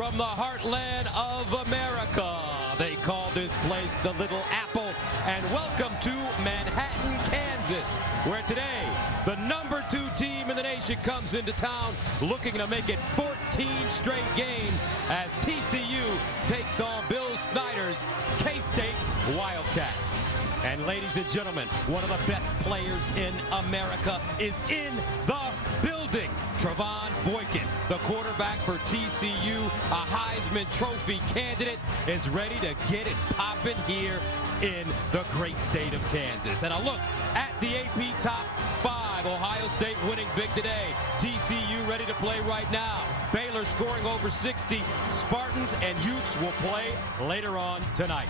from the heartland of America. They call this place the Little Apple. And welcome to Manhattan, Kansas, where today the #2 team in the nation comes into town looking to make it 14 straight games as TCU takes on Bill Snyder's K-State Wildcats. And ladies and gentlemen, one of the best players in America is in the building. Trevone Boykin, the quarterback for TCU, a Heisman Trophy candidate, is ready to get it popping here in the great state of Kansas. And a look at the AP Top 5. Ohio State winning big today. TCU ready to play right now. Baylor scoring over 60. Spartans and Utes will play later on tonight.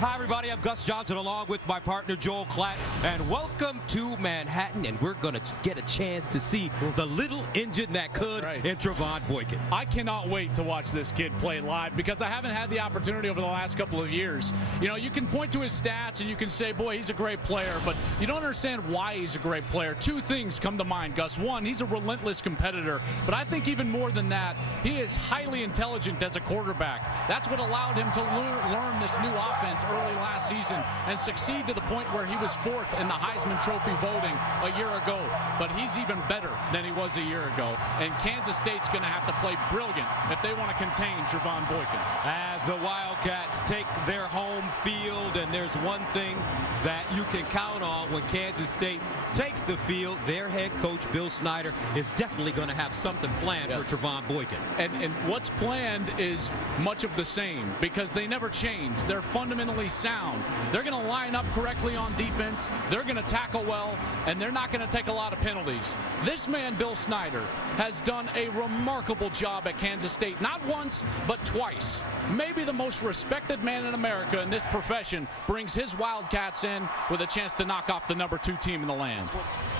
Hi everybody, I'm Gus Johnson along with my partner Joel Klatt, and welcome to Manhattan, and we're going to get a chance to see the little engine that could in Trevone Boykin. I cannot wait to watch this kid play live because I haven't had the opportunity over the last couple of years. You know, you can point to his stats and you can say, boy, he's a great player, but you don't understand why he's a great player. Two things come to mind, Gus. One, he's a relentless competitor, but I think even more than that, he is highly intelligent as a quarterback. That's what allowed him to learn this new offense early last season and succeed to the point where he was 4th in the Heisman Trophy voting a year ago. But he's even better than he was a year ago. And Kansas State's going to have to play brilliant if they want to contain Trevone Boykin. As the Wildcats take their home field, and there's one thing that you can count on when Kansas State takes the field, their head coach Bill Snyder is definitely going to have something planned for Trevone Boykin. And what's planned is much of the same because they never change. They're fundamentally sound. They're going to line up correctly on defense. They're going to tackle well, and they're not going to take a lot of penalties. This man, Bill Snyder, has done a remarkable job at Kansas State, not once, but twice. Maybe the most respected man in America in this profession brings his Wildcats in with a chance to knock off the #2 team in the land.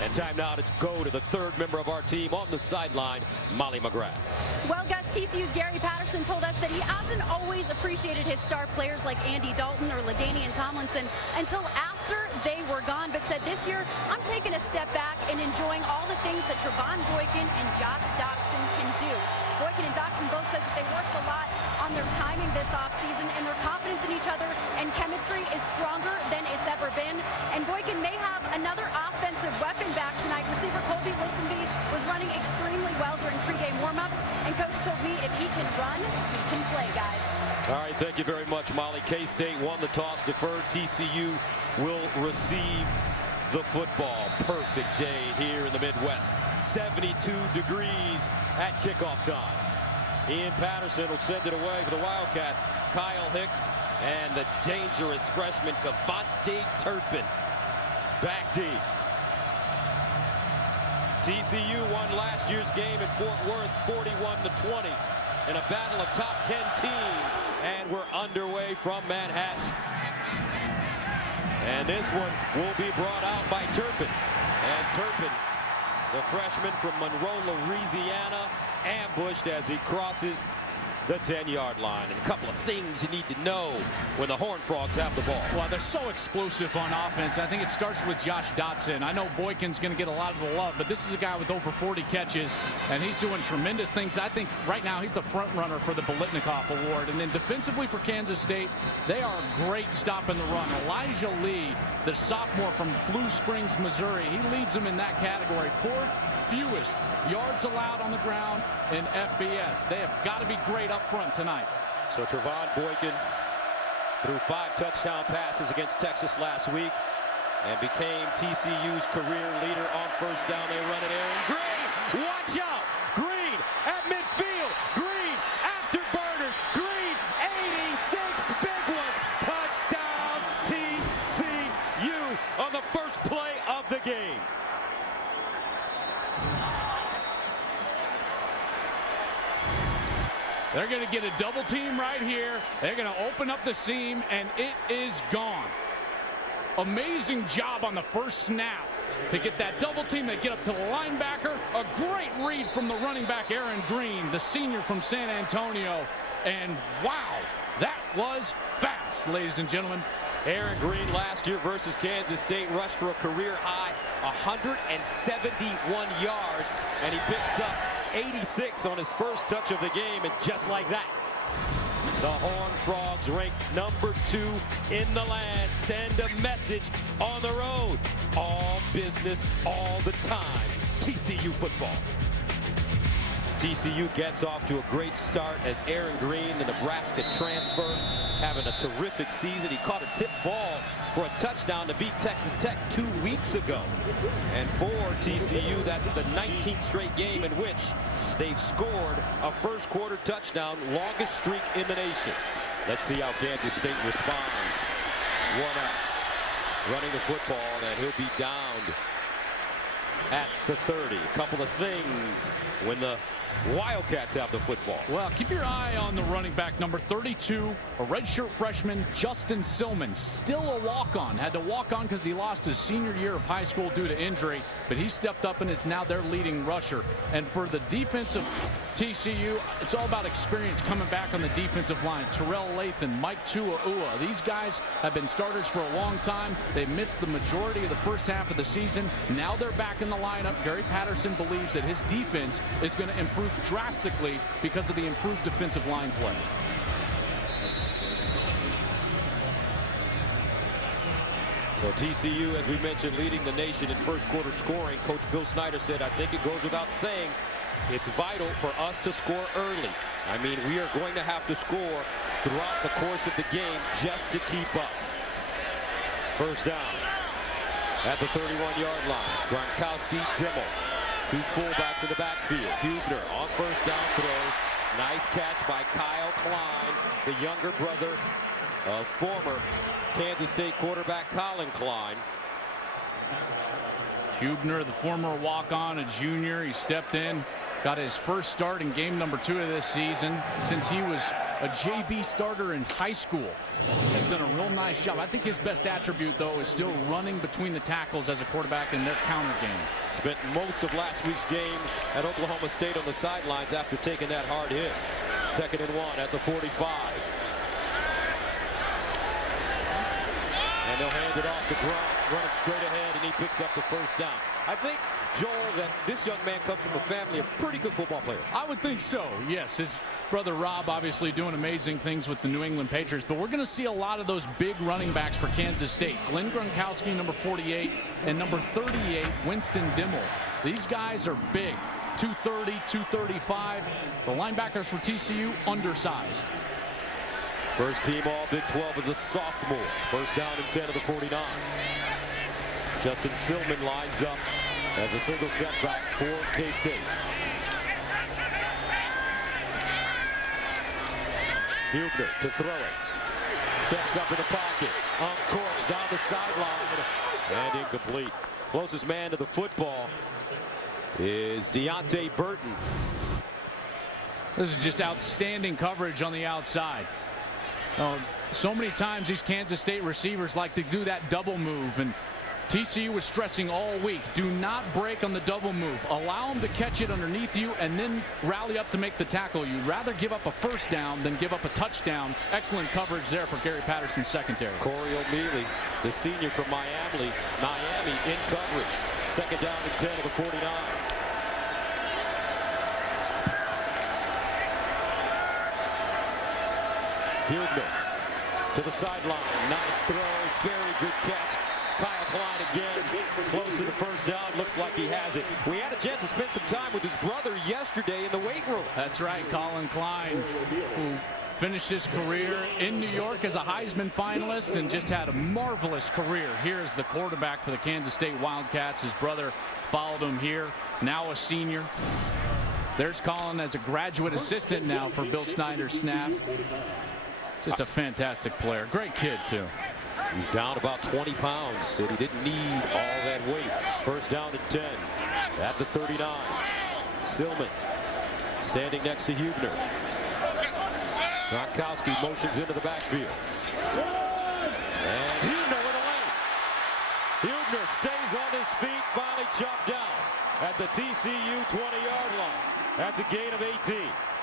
And time now to go to the third member of our team on the sideline, Molly McGrath. Well, Gus, TCU's Gary Patterson told us that he hasn't always appreciated his star players like Andy Dalton or LaDainian Tomlinson until after they were gone, but said this year, I'm taking a step back and enjoying all the things that Trevone Boykin and Josh Doctson can do. Boykin and Doctson both said that they worked a lot on their timing this offseason, and their confidence in each other and chemistry is stronger than it's ever been. And Boykin may have another offensive weapon back tonight. Receiver Colby Listenby was running extremely well during pregame warmups, and Coach told me if he can run, he can play, guys. All right, thank you very much, Molly. K-State won the toss, deferred. TCU will receive the football. Perfect day here in the Midwest. 72 degrees at kickoff time. Ian Patterson will send it away for the Wildcats. Kyle Hicks and the dangerous freshman Kavontae Turpin back deep. TCU won last year's game in Fort Worth 41-20 in a battle of top 10 teams, and we're underway from Manhattan. And this one will be brought out by Turpin. And Turpin, the freshman from Monroe, Louisiana, ambushed as he crosses the 10-yard line. And a couple of things you need to know when the Horned Frogs have the ball. Well, they're so explosive on offense. I think it starts with Josh Doctson. I know Boykin's going to get a lot of the love, but this is a guy with over 40 catches, and he's doing tremendous things. I think right now he's the front runner for the Bolitnikoff Award. And then defensively for Kansas State, they are a great stop in the run. Elijah Lee, the sophomore from Blue Springs, Missouri, he leads them in that category. 4th fewest yards allowed on the ground in FBS. They have got to be great up front tonight. So Trevone Boykin threw 5 touchdown passes against Texas last week and became TCU's career leader on first down. They run it Aaron Green. Watch out! Green at midfield. Green afterburners. Green 86 big ones. Touchdown TCU on the first play of the game. They're going to get a double team right here. They're going to open up the seam, and it is gone. Amazing job on the first snap to get that double team. They get up to the linebacker. A great read from the running back, Aaron Green, the senior from San Antonio. And wow, that was fast, ladies and gentlemen. Aaron Green last year versus Kansas State rushed for a career high 171 yards, and he picks up 86 on his first touch of the game, and just like that, the Horned Frogs, ranked number 2 in the land, send a message on the road. All business, all the time. TCU football. TCU gets off to a great start as Aaron Green, the Nebraska transfer, having a terrific season. He caught a tip ball for a touchdown to beat Texas Tech 2 weeks ago. And for TCU, that's the 19th straight game in which they've scored a first quarter touchdown, longest streak in the nation. Let's see how Kansas State responds. One out, running the football, and he'll be downed at the 30. A couple of things when the Wildcats have the football. Well, keep your eye on the running back, number 32, a redshirt freshman, Justin Silman, still a walk-on. Had to walk on because he lost his senior year of high school due to injury, but he stepped up and is now their leading rusher. And for the defense of TCU, it's all about experience coming back on the defensive line. Terrell Lathan, Mike Tua'ua. These guys have been starters for a long time. They missed the majority of the first half of the season. Now they're back in the lineup. Gary Patterson believes that his defense is going to improve drastically because of the improved defensive line play. So TCU, as we mentioned, leading the nation in first quarter scoring. Coach Bill Snyder said, I think it goes without saying, it's vital for us to score early. I mean, we are going to have to score throughout the course of the game just to keep up. First down at the 31-yard line. Gronkowski, Dimmel. 2 fullbacks in the backfield. Hubener on first down throws. Nice catch by Kyle Klein, the younger brother of former Kansas State quarterback Colin Klein. Hubener, the former walk-on, a junior. He stepped in, got his first start in game number 2 of this season since he was a JV starter in high school. Has done a real nice job. I think his best attribute, though, is still running between the tackles as a quarterback in their counter game. Spent most of last week's game at Oklahoma State on the sidelines after taking that hard hit. 2nd and 1 at the 45. And they'll hand it off to Gronk, running straight ahead, and he picks up the first down. I think, Joel, that this young man comes from a family of pretty good football players. I would think so, yes. His brother Rob obviously doing amazing things with the New England Patriots, but we're going to see a lot of those big running backs for Kansas State. Glenn Gronkowski, number 48, and number 38, Winston Dimmel. These guys are big, 230, 235. The linebackers for TCU, undersized. First team all Big 12 as a sophomore. First down and 10 of the 49. Justin Silman lines up as a single setback for K-State. Hubener to throw it. Steps up in the pocket. Uncorks down the sideline. And incomplete. Closest man to the football is Deontay Burton. This is just outstanding coverage on the outside. So many times these Kansas State receivers like to do that double move, and TCU was stressing all week, do not break on the double move. Allow them to catch it underneath you and then rally up to make the tackle. You'd rather give up a first down than give up a touchdown. Excellent coverage there for Gary Patterson's secondary. Corey O'Mealy, the senior from Miami in coverage. 2nd down and 10 of the 49. Hubener to the sideline. Nice throw. Very good catch. Kyle Klein again. Close to the first down. Looks like he has it. We had a chance to spend some time with his brother yesterday in the weight room. That's right. Colin Klein, who finished his career in New York as a Heisman finalist and just had a marvelous career here as the quarterback for the Kansas State Wildcats. His brother followed him here, now a senior. There's Colin as a graduate assistant now for Bill Snyder's staff. Just a fantastic player. Great kid, too. He's down about 20 pounds. Said he didn't need all that weight. First down and 10 at the 39. Silman standing next to Hubener. Gronkowski motions into the backfield. And Hubener with a lane. Hubener stays on his feet, finally chopped down at the TCU 20-yard line. That's a gain of 18.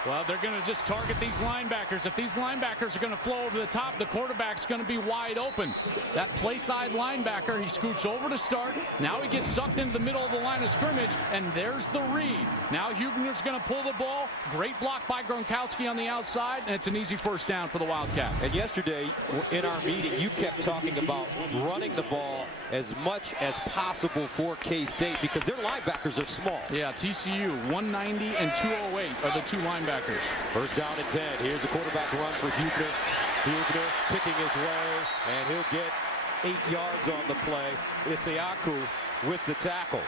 Well, they're going to just target these linebackers. If these linebackers are going to flow over the top, the quarterback's going to be wide open. That play side linebacker, he scoots over to start. Now he gets sucked into the middle of the line of scrimmage, and there's the read. Now Hubener's going to pull the ball. Great block by Gronkowski on the outside, and it's an easy first down for the Wildcats. And yesterday in our meeting, you kept talking about running the ball as much as possible for K-State because their linebackers are small. Yeah, TCU, 190 and 208 are the two linebackers. First down and 10. Here's a quarterback run for Hubener. Hubener picking his way, and he'll get 8 yards on the play. Isiaku with the tackle.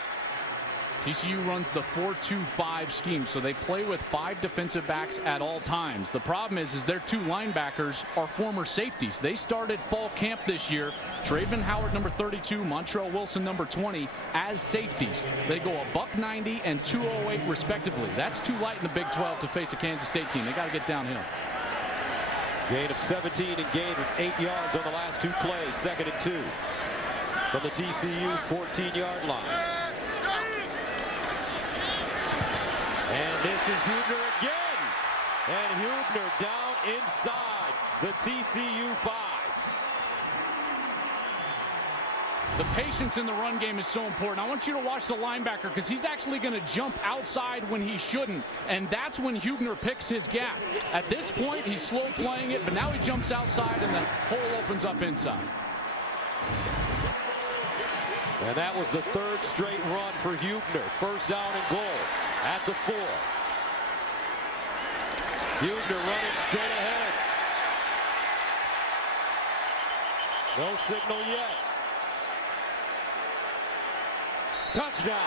TCU runs the 4-2-5 scheme, so they play with 5 defensive backs at all times. The problem is their 2 linebackers are former safeties. They started fall camp this year. Trevone Howard, number 32, Montrell Wilson, number 20, as safeties. They go $190 and 208 respectively. That's too light in the Big 12 to face a Kansas State team. They got to get downhill. Gain of 17 and gain of 8 yards on the last 2 plays. 2nd and 2 from the TCU 14-yard line. And this is Hubener again. And Hubener down inside the TCU 5. The patience in the run game is so important. I want you to watch the linebacker because he's actually going to jump outside when he shouldn't. And that's when Hubener picks his gap. At this point, he's slow playing it, but now he jumps outside and the hole opens up inside. And that was the 3rd straight run for Hubener. First down and goal at the 4. Hubener running straight ahead. No signal yet. Touchdown.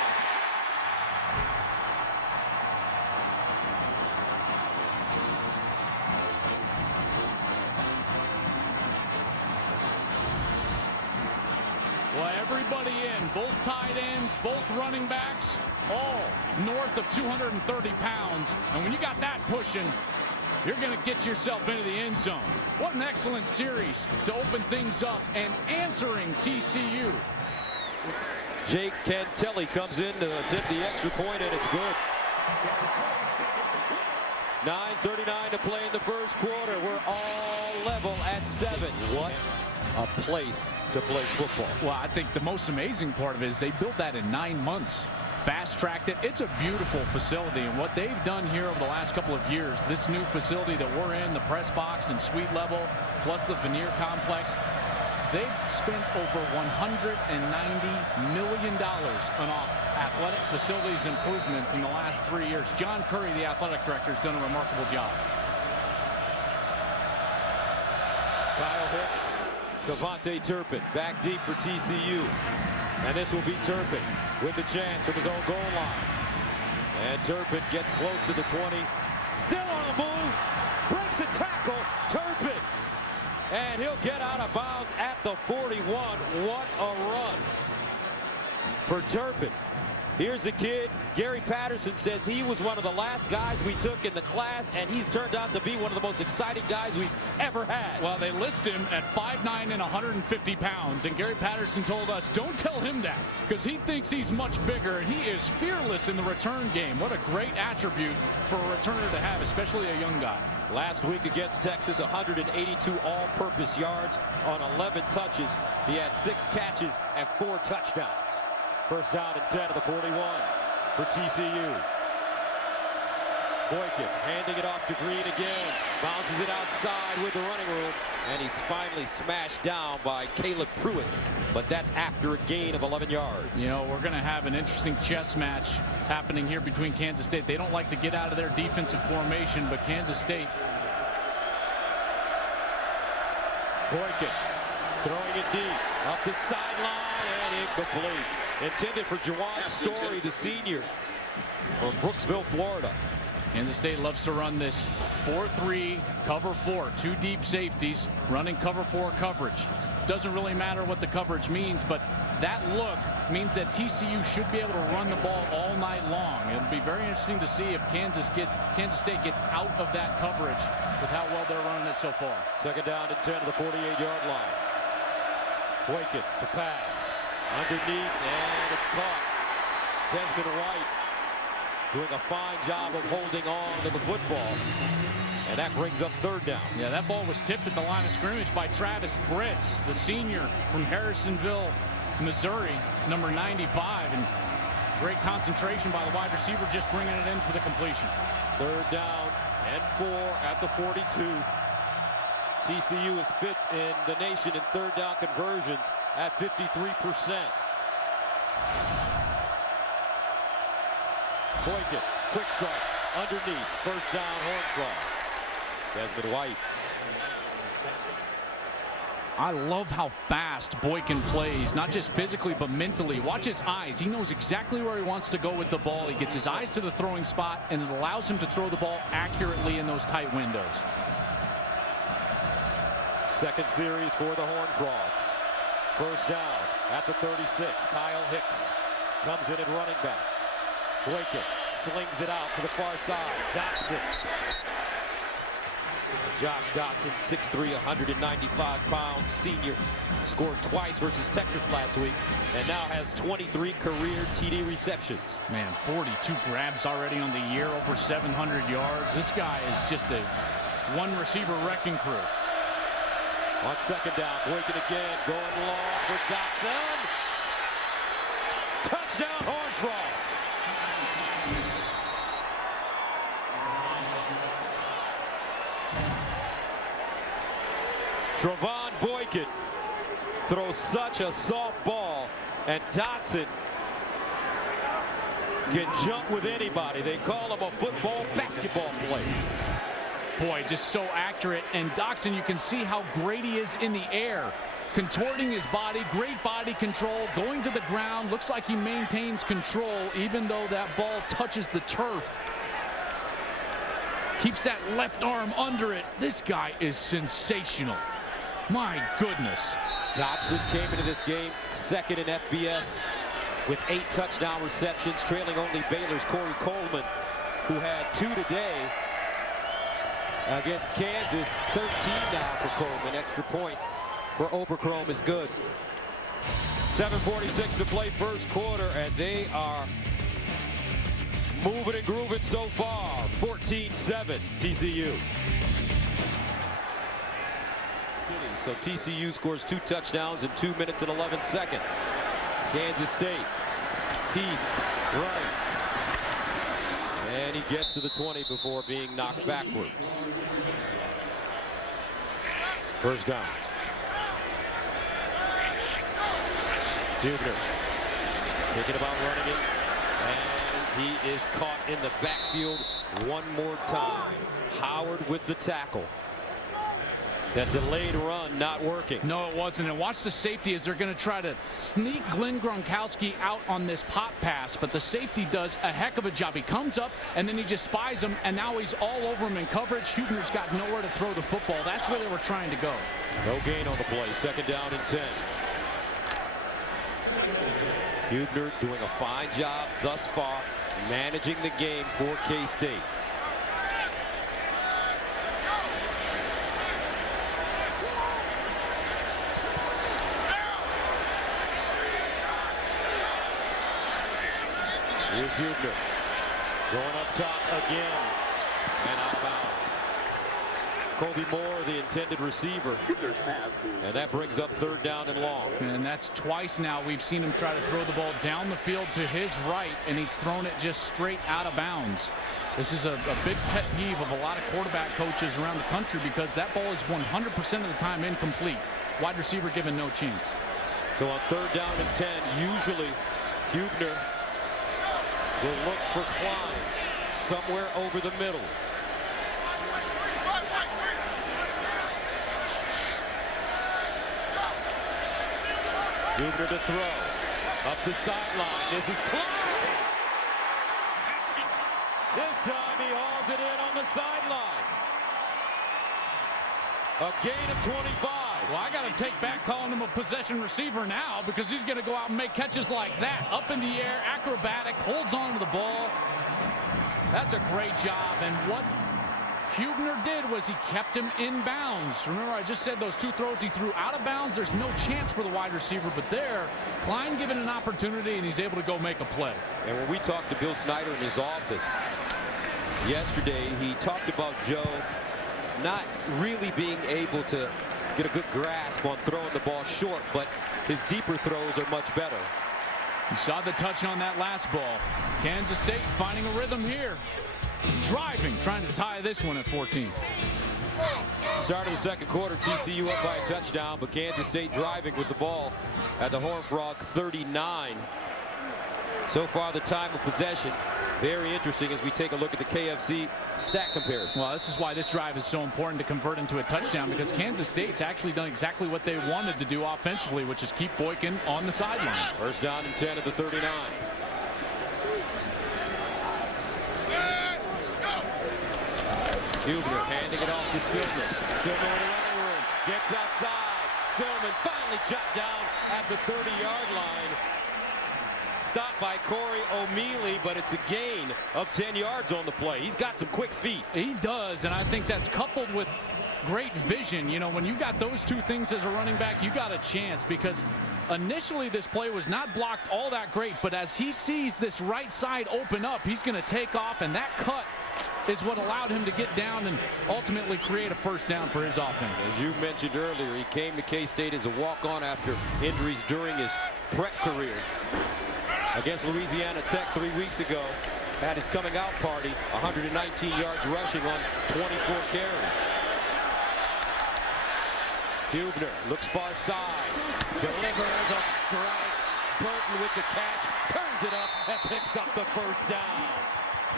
Well, everybody in, both tight ends, both running backs, all north of 230 pounds. And when you got that pushing, you're going to get yourself into the end zone. What an excellent series to open things up and answering TCU. Jake Cantelli comes in to attempt the extra point, and it's good. 9:39 to play in the first quarter. We're all level at 7. What a place to play football. Well, I think the most amazing part of it is they built that in 9 months. Fast-tracked it. It's a beautiful facility, and what they've done here over the last couple of years, this new facility that we're in, the press box and suite level, plus the veneer complex, they've spent over $190 million on athletic facilities improvements in the last 3 years. John Curry, the athletic director, has done a remarkable job. Kyle Hicks, Devontae Turpin back deep for TCU. And this will be Turpin with the chance of his own goal line. And Turpin gets close to the 20. Still on the move. Breaks a tackle. Turpin. And he'll get out of bounds at the 41. What a run for Turpin. Here's the kid. Gary Patterson says he was one of the last guys we took in the class, and he's turned out to be one of the most exciting guys we've ever had. Well, they list him at 5'9" and 150 pounds, and Gary Patterson told us, don't tell him that, because he thinks he's much bigger, and he is fearless in the return game. What a great attribute for a returner to have, especially a young guy. Last week against Texas, 182 all-purpose yards on 11 touches. He had 6 catches and 4 touchdowns. First down and 10 to the 41 for TCU. Boykin handing it off to Green again. Bounces it outside with the running room. And he's finally smashed down by Caleb Pruitt. But that's after a gain of 11 yards. You know, we're going to have an interesting chess match happening here between Kansas State. They don't like to get out of their defensive formation, but Kansas State. Boykin throwing it deep. Up the sideline and incomplete. Intended for Jawan Story, the senior from Brooksville, Florida. Kansas State loves to run this 4-3 cover 4, 2 deep safeties running cover 4 coverage. Doesn't really matter what the coverage means, but that look means that TCU should be able to run the ball all night long. It'll be very interesting to see if Kansas State gets out of that coverage with how well they're running it so far. Second down and 10 to the 48-yard line. Boykin to pass. Underneath, and it's caught. Desmond White doing a fine job of holding on to the football. And that brings up third down. Yeah, that ball was tipped at the line of scrimmage by Travis Britz, the senior from Harrisonville, Missouri, number 95. And great concentration by the wide receiver, just bringing it in for the completion. Third down and 4 at the 42. TCU is fifth in the nation in third down conversions at 53%. Boykin, quick strike, underneath, first down, Horned Frog. Desmond White. I love how fast Boykin plays, not just physically, but mentally. Watch his eyes. He knows exactly where he wants to go with the ball. He gets his eyes to the throwing spot, and it allows him to throw the ball accurately in those tight windows. Second series for the Horned Frogs. First down at the 36. Kyle Hicks comes in at running back. Boykin slings it out to the far side. Dotson. Josh Dotson, 6'3", 195-pound senior, scored twice versus Texas last week, and now has 23 career TD receptions. Man, 42 grabs already on the year, over 700 yards. This guy is just a one-receiver wrecking crew. On second down, Boykin again, going long for Dotson. Touchdown, Horned Frogs. Trevone Boykin throws such a soft ball, and Dotson can jump with anybody. They call him a football basketball player. Boy, just so accurate. And Dotson, you can see how great he is in the air. Contorting his body, great body control, going to the ground. Looks like he maintains control even though that ball touches the turf. Keeps that left arm under it. This guy is sensational. My goodness. Dotson came into this game second in FBS with 8 touchdown receptions, trailing only Baylor's Corey Coleman, who had 2 today against Kansas. 13 now for Coleman. Extra point for Oberchrome is good. 7:46 to play first quarter, and they are moving and grooving so far. 14-7 TCU. So TCU scores 2 touchdowns in 2 minutes and 11 seconds. Kansas State. Heath right. And he gets to the 20 before being knocked backwards. First down. Hubener thinking about running it. And he is caught in the backfield one more time. Howard with the tackle. That delayed run not working. No, it wasn't. And watch the safety as they're going to try to sneak Glenn Gronkowski out on this pop pass. But the safety does a heck of a job. He comes up and then he just spies him, and now he's all over him in coverage. Hubener's got nowhere to throw the football. That's where they were trying to go. No gain on the play. Second down and 10. Hubener doing a fine job thus far managing the game for K-State. Here's Hubener going up top again and out of bounds. Kobe Moore, the intended receiver, and that brings up third down and long. And that's twice now we've seen him try to throw the ball down the field to his right, and he's thrown it just straight out of bounds. This is a big pet peeve of a lot of quarterback coaches around the country, because that ball is 100% of the time incomplete. Wide receiver given no chance. So on third down and 10, usually Hubener will look for Klein somewhere over the middle. Hubener to throw. Up the sideline. This is Klein. This time he hauls it in on the sideline. A gain of 25. Well, I got to take back calling him a possession receiver now, because he's going to go out and make catches like that. Up in the air, acrobatic, holds on to the ball. That's a great job. And what Hubener did was he kept him in bounds. Remember, I just said those 2 throws he threw out of bounds. There's no chance for the wide receiver, but there, Klein given an opportunity, and he's able to go make a play. And when we talked to Bill Snyder in his office yesterday, he talked about Joe not really being able to get a good grasp on throwing the ball short, but his deeper throws are much better. You saw the touch on that last ball. Kansas State finding a rhythm here. Driving, trying to tie this one at 14. Start of the second quarter, TCU up by a touchdown, but Kansas State driving with the ball at the Horned Frog 39. So far, the time of possession, very interesting as we take a look at the KFC stat comparison. Well, this is why this drive is so important to convert into a touchdown, because Kansas State's actually done exactly what they wanted to do offensively, which is keep Boykin on the sideline. First down and 10 at the 39. Hubener handing it off to Silman. Silman in the running room, gets outside. Silman finally chopped down at the 30-yard line. Stopped by Corey O'Mealy, but it's a gain of 10 yards on the play. He's got some quick feet. He does, and I think that's coupled with great vision. You know, when you got those 2 things as a running back, you got a chance, because initially this play was not blocked all that great, but as he sees this right side open up, he's going to take off, and that cut is what allowed him to get down and ultimately create a first down for his offense. As you mentioned earlier, he came to K-State as a walk-on after injuries during his prep career. Against Louisiana Tech 3 weeks ago, had his coming out party, 119 yards rushing on 24 carries. Hubener looks far side, delivers a strike. Burton with the catch, turns it up and picks up the first down.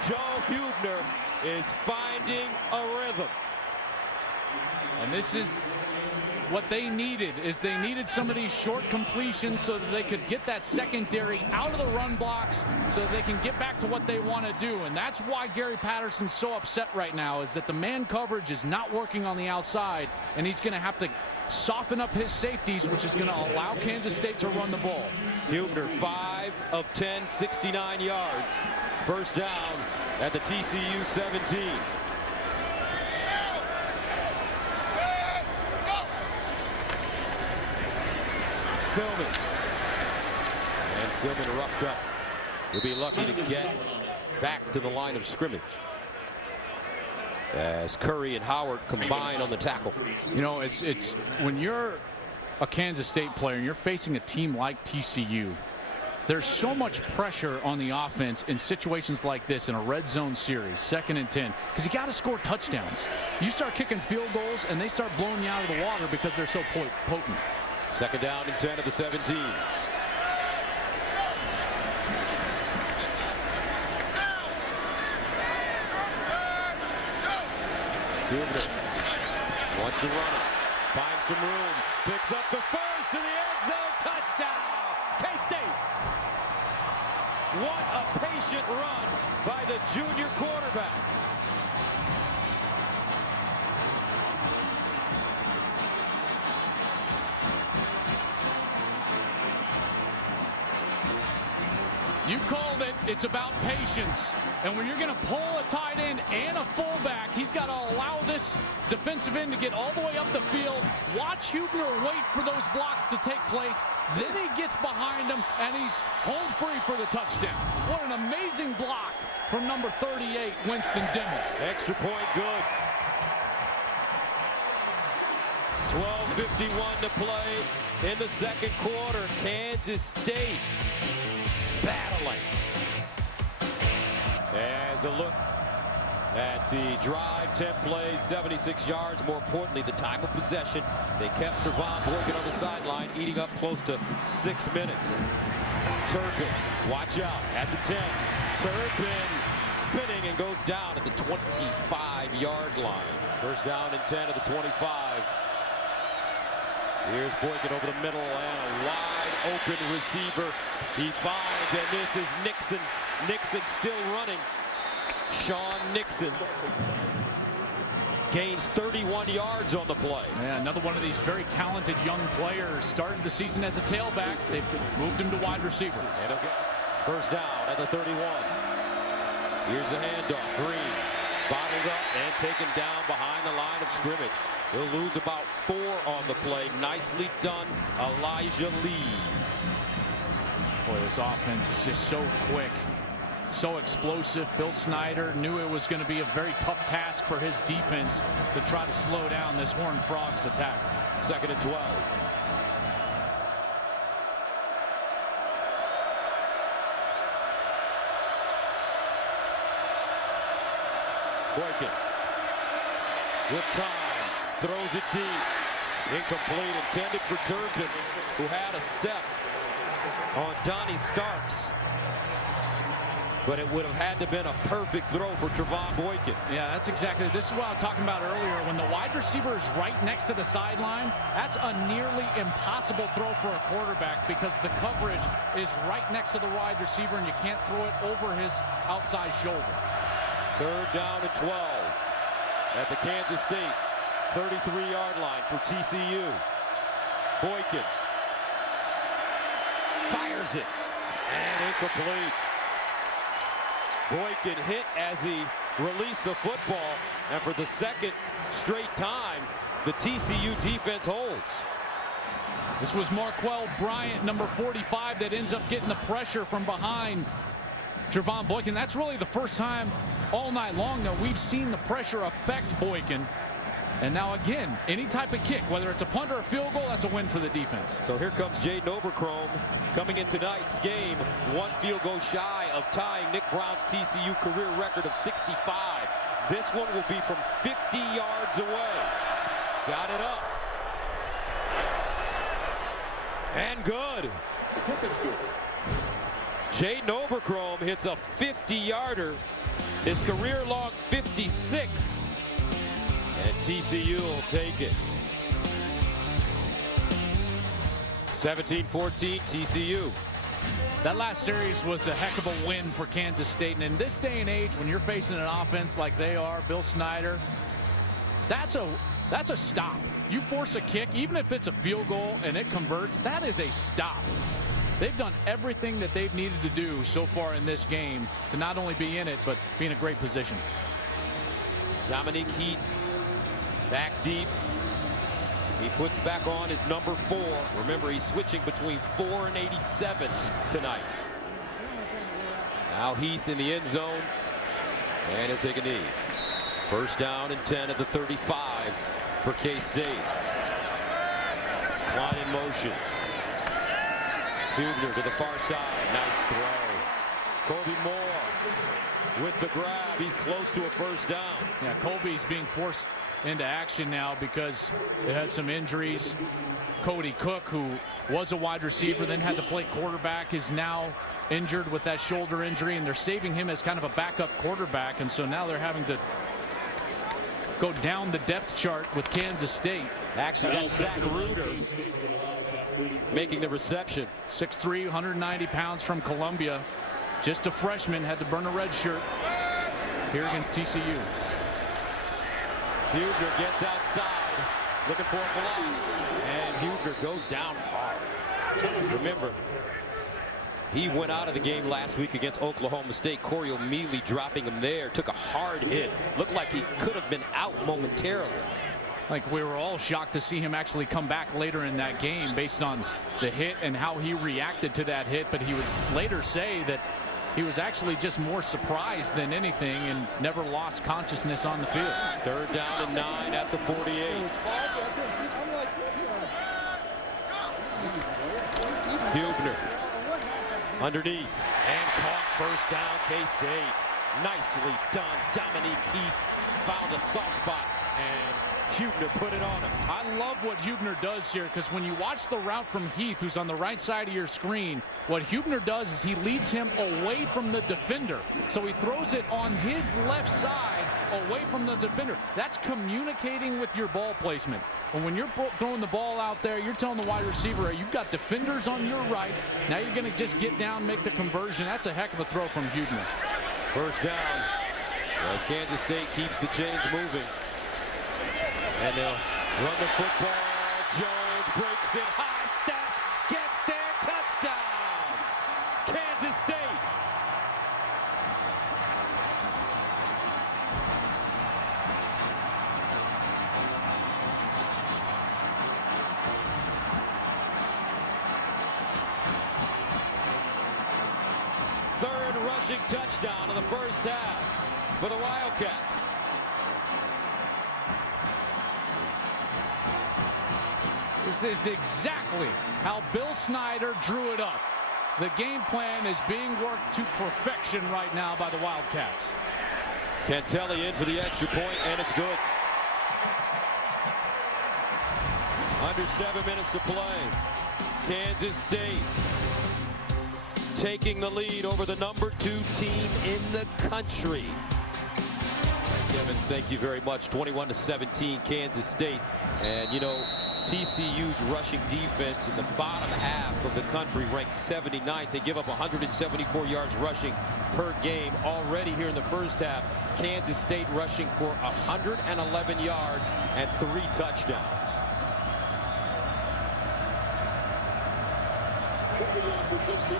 Joe Hubener is finding a rhythm. And this is what they needed, is they needed some of these short completions so that they could get that secondary out of the run blocks so that they can get back to what they want to do. And that's why Gary Patterson's so upset right now, is that the man coverage is not working on the outside, and he's going to have to soften up his safeties, which is going to allow Kansas State to run the ball. Hubener 5 of 10, 69 yards. First down at the TCU 17. Silman. And Silman roughed up. He'll be lucky to get back to the line of scrimmage as Curry and Howard combine on the tackle. You know, it's when you're a Kansas State player and you're facing a team like TCU, there's so much pressure on the offense in situations like this in a red zone series, 2nd and 10, because you got to score touchdowns. You start kicking field goals and they start blowing you out of the water because they're so potent. Second down and 10 at the 17. Hubener wants to run it, finds some room, picks up the first in the end zone, touchdown, K-State. What a patient run by the junior quarterback. You called it. It's about patience. And when you're going to pull a tight end and a fullback, he's got to allow this defensive end to get all the way up the field. Watch Hubener wait for those blocks to take place. Then he gets behind him, and he's home free for the touchdown. What an amazing block from number 38, Winston Dimmel. Extra point good. 12:51 to play in the second quarter. Kansas State battling. As a look at the drive, 10 plays, 76 yards. More importantly, the time of possession. They kept Trevone Boykin on the sideline, eating up close to 6 minutes. Turpin, watch out at the 10. Turpin spinning and goes down at the 25-yard line. First down and 10 at the 25. Here's Boykin over the middle and a wide open receiver. He finds, and this is Nixon. Nixon still running. Sean Nixon gains 31 yards on the play. Yeah, another one of these very talented young players. Started the season as a tailback. They've moved him to wide receivers. First down at the 31. Here's the handoff. Green bottled up and taken down behind the line of scrimmage. He'll lose about 4 on the play. Nicely done, Elijah Lee. Boy, this offense is just so quick, so explosive. Bill Snyder knew it was going to be a very tough task for his defense to try to slow down this Horned Frogs attack. 2nd and 12. Boykin with time, throws it deep, incomplete, intended for Turpin, who had a step on Donnie Starks, but it would have had to have been a perfect throw for Trevone Boykin. Yeah, that's exactly. This is what I was talking about earlier. When the wide receiver is right next to the sideline, that's a nearly impossible throw for a quarterback because the coverage is right next to the wide receiver and you can't throw it over his outside shoulder. 3rd down and 12 at the Kansas State 33-yard line for TCU. Boykin fires it and incomplete. Boykin hit as he released the football, and for the 2nd straight time, the TCU defense holds. This was Marquell Bryant, number 45, that ends up getting the pressure from behind Trevone Boykin. That's really the first time all night long that we've seen the pressure affect Boykin. And now again, any type of kick, whether it's a punt or a field goal, that's a win for the defense. So here comes Jaden Oberchrome coming in tonight's game, 1 field goal shy of tying Nick Brown's TCU career record of 65. This one will be from 50 yards away. Got it up. And good. Jaden Oberchrome hits a 50-yarder. His career-long 56. And TCU will take it. 17-14 TCU. That last series was a heck of a win for Kansas State. And in this day and age, when you're facing an offense like they are, Bill Snyder, that's a stop. You force a kick, even if it's a field goal and it converts, that is a stop. They've done everything that they've needed to do so far in this game to not only be in it, but be in a great position. Dominique Heath back deep. He puts back on his number 4. Remember, he's switching between 4 and 87 tonight. Now Heath in the end zone, and he'll take a knee. 1st down and 10 at the 35 for K-State. Klein in motion. Hubener to the far side. Nice throw. Kobe Moore with the grab. He's close to a 1st down. Yeah, Kobe's being forced into action now because it has some injuries. Cody Cook, who was a wide receiver, then had to play quarterback, is now injured with that shoulder injury, and they're saving him as kind of a backup quarterback, and so now they're having to go down the depth chart with Kansas State. Actually, that's Zach Ruder making the reception. 6'3", 190 pounds from Columbia. Just a freshman, had to burn a red shirt here against TCU. Hubener gets outside, looking for a block, and Hubener goes down hard. Remember, he went out of the game last week against Oklahoma State. Corey O'Mealy dropping him there, took a hard hit. Looked like he could have been out momentarily. Like, we were all shocked to see him actually come back later in that game based on the hit and how he reacted to that hit, but he would later say that he was actually just more surprised than anything and never lost consciousness on the field. 3rd down and 9 at the 48. Hubener underneath and caught. 1st down, K-State. Nicely done. Dominique Heath found a soft spot, and Hubener put it on him. I love what Hubener does here, because when you watch the route from Heath, who's on the right side of your screen, what Hubener does is he leads him away from the defender. So he throws it on his left side away from the defender. That's communicating with your ball placement. And when you're throwing the ball out there, you're telling the wide receiver, you've got defenders on your right. Now you're going to just get down, make the conversion. That's a heck of a throw from Hubener. 1st down as Kansas State keeps the chains moving. And they'll run the football. Jones breaks it, high steps, gets there, touchdown! Kansas State. rushing touchdown in the first half for the Wildcats. This is exactly how Bill Snyder drew it up. The game plan is being worked to perfection right now by the Wildcats. Cantelli in for the extra point, and it's good. Under 7 minutes to play. Kansas State taking the lead over the #2 team in the country. Kevin, thank you very much. 21-17 Kansas State. And you know, TCU's rushing defense in the bottom half of the country ranks 79th. They give up 174 yards rushing per game already here in the first half. Kansas State rushing for 111 yards and 3 touchdowns.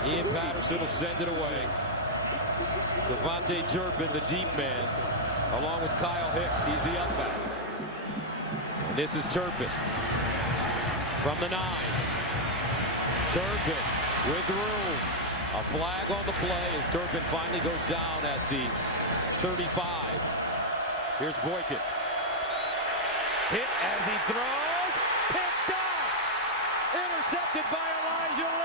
Ian Patterson will send it away. Cavante Turpin, the deep man, along with Kyle Hicks. He's the up back. And this is Turpin from the 9. Turpin with room. A flag on the play as Turpin finally goes down at the 35. Here's Boykin. Hit as he throws. Picked off. Intercepted by Elijah Lee.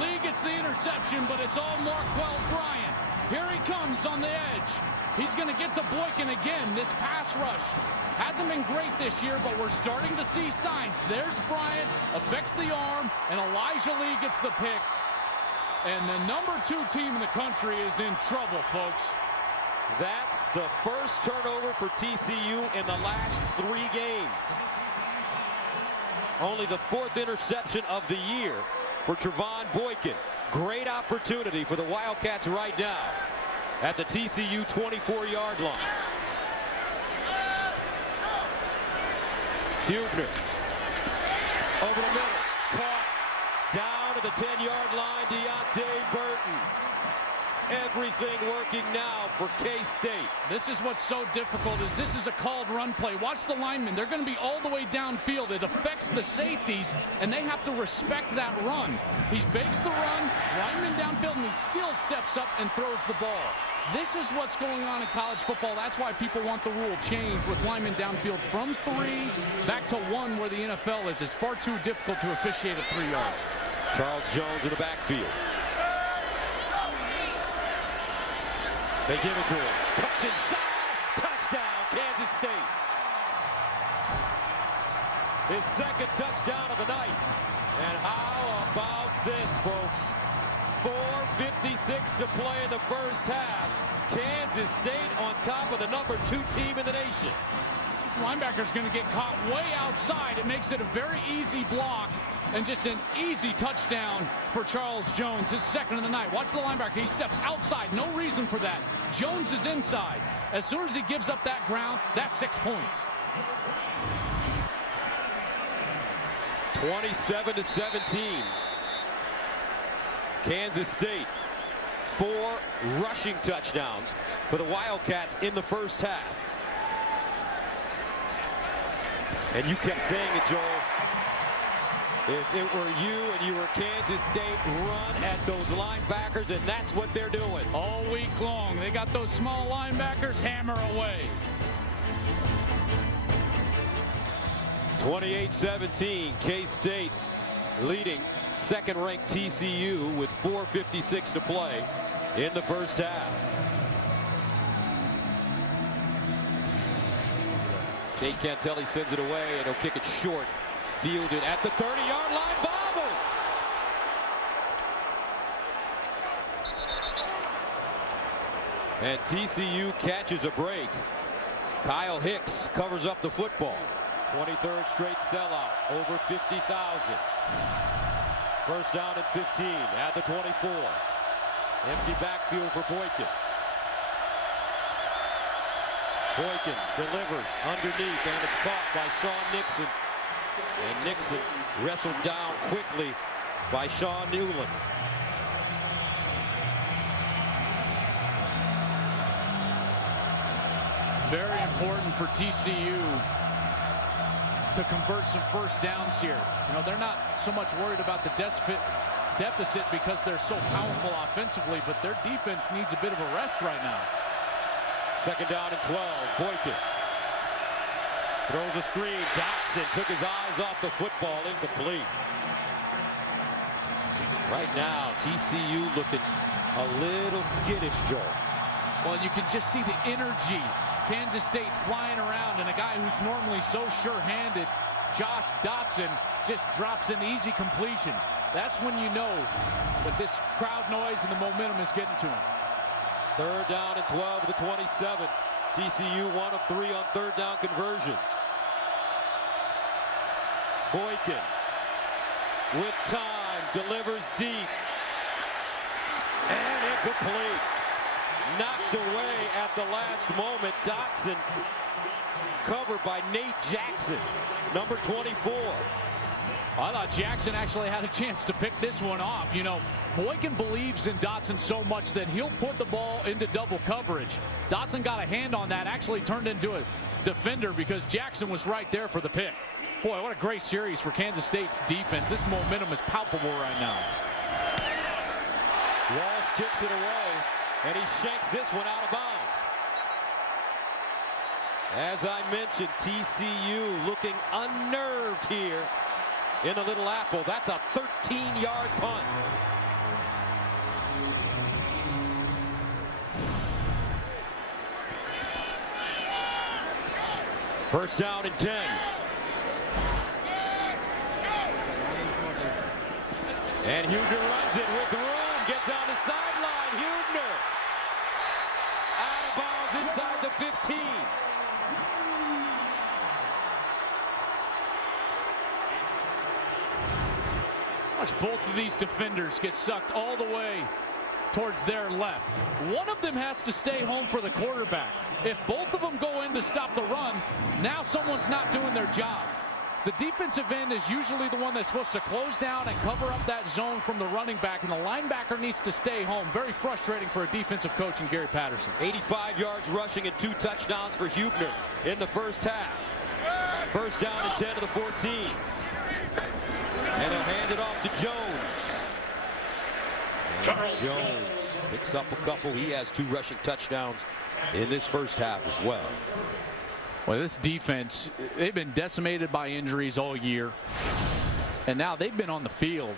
Lee gets the interception, but it's all Marquell Bryant. Here he comes on the edge. He's going to get to Boykin again. This pass rush hasn't been great this year, but we're starting to see signs. There's Bryant, affects the arm, and Elijah Lee gets the pick. And the #2 team in the country is in trouble, folks. That's the first turnover for TCU in the last 3 games. Only the 4th interception of the year for Trevone Boykin. Great opportunity for the Wildcats right now at the TCU 24-yard line. Hubener over the middle, caught down to the 10-yard line. Deontay Burton. Everything working now for K-State. This is what's so difficult is this is a called run play. Watch the linemen. They're going to be all the way downfield. It affects the safeties, and they have to respect that run. He fakes the run, lineman downfield, and he still steps up and throws the ball. This is what's going on in college football. That's why people want the rule changed with linemen downfield from 3 back to 1 where the NFL is. It's far too difficult to officiate at 3 yards. Charles Jones in the backfield. They give it to him. Cuts inside. Touchdown, Kansas State. His 2nd touchdown of the night. And how about this, folks? 4:56 to play in the first half. Kansas State on top of the #2 team in the nation. This linebacker's going to get caught way outside. It makes it a very easy block and just an easy touchdown for Charles Jones, his 2nd of the night. Watch the linebacker. He steps outside. No reason for that. Jones is inside. As soon as he gives up that ground, that's 6 points. 27-17. Kansas State. 4 rushing touchdowns for the Wildcats in the first half. And you kept saying it, Joel. If it were you and you were Kansas State, run at those linebackers, and that's what they're doing. All week long, they got those small linebackers, hammer away. 28-17, K-State leading 2nd-ranked TCU with 4:56 to play in the first half. Nate Cantelli sends it away, and he'll kick it short. Fielded at the 30-yard line. Bobble! And TCU catches a break. Kyle Hicks covers up the football. 23rd straight sellout. Over 50,000. First down and 15 at the 24. Empty backfield for Boykin. Boykin delivers underneath, and it's caught by Sean Nixon. And Nixon wrestled down quickly by Sean Newland. Very important for TCU to convert some first downs here. You know, they're not so much worried about the deficit because they're so powerful offensively, but their defense needs a bit of a rest right now. Second down and 12. Boykin throws a screen. Dotson took his eyes off the football. Incomplete. Right now, TCU looking a little skittish, Joel. Well, you can just see the energy. Kansas State flying around, and a guy who's normally so sure-handed, Josh Dotson, just drops an easy completion. That's when you know that this crowd noise and the momentum is getting to him. Third down and 12 to 27. TCU 1 of 3 on third down conversions. Boykin with time delivers deep and incomplete. Knocked away at the last moment. Dotson covered by Nate Jackson, number 24. I thought Jackson actually had a chance to pick this one off. You know, Boykin believes in Dotson so much that he'll put the ball into double coverage. Dotson got a hand on that, actually turned into a defender because Jackson was right there for the pick. Boy, what a great series for Kansas State's defense. This momentum is palpable right now. Walsh kicks it away, and he shanks this one out of bounds. As I mentioned, TCU looking unnerved here in the Little Apple. That's a 13-yard punt. First down and 10. And Hubener runs it with room, gets on the sideline. Hubener out of bounds inside the 15. Watch both of these defenders get sucked all the way towards their left. One of them has to stay home for the quarterback. If both of them go in to stop the run, now someone's not doing their job. The defensive end is usually the one that's supposed to close down and cover up that zone from the running back, and the linebacker needs to stay home. Very frustrating for a defensive coach in Gary Patterson. 85 yards rushing and 2 touchdowns for Hubener in the first half. First down and 10 to the 14. And they'll hand it off to Jones. And Jones picks up a couple. He has 2 rushing touchdowns in this first half as well. Well, this defense, they've been decimated by injuries all year, and now they've been on the field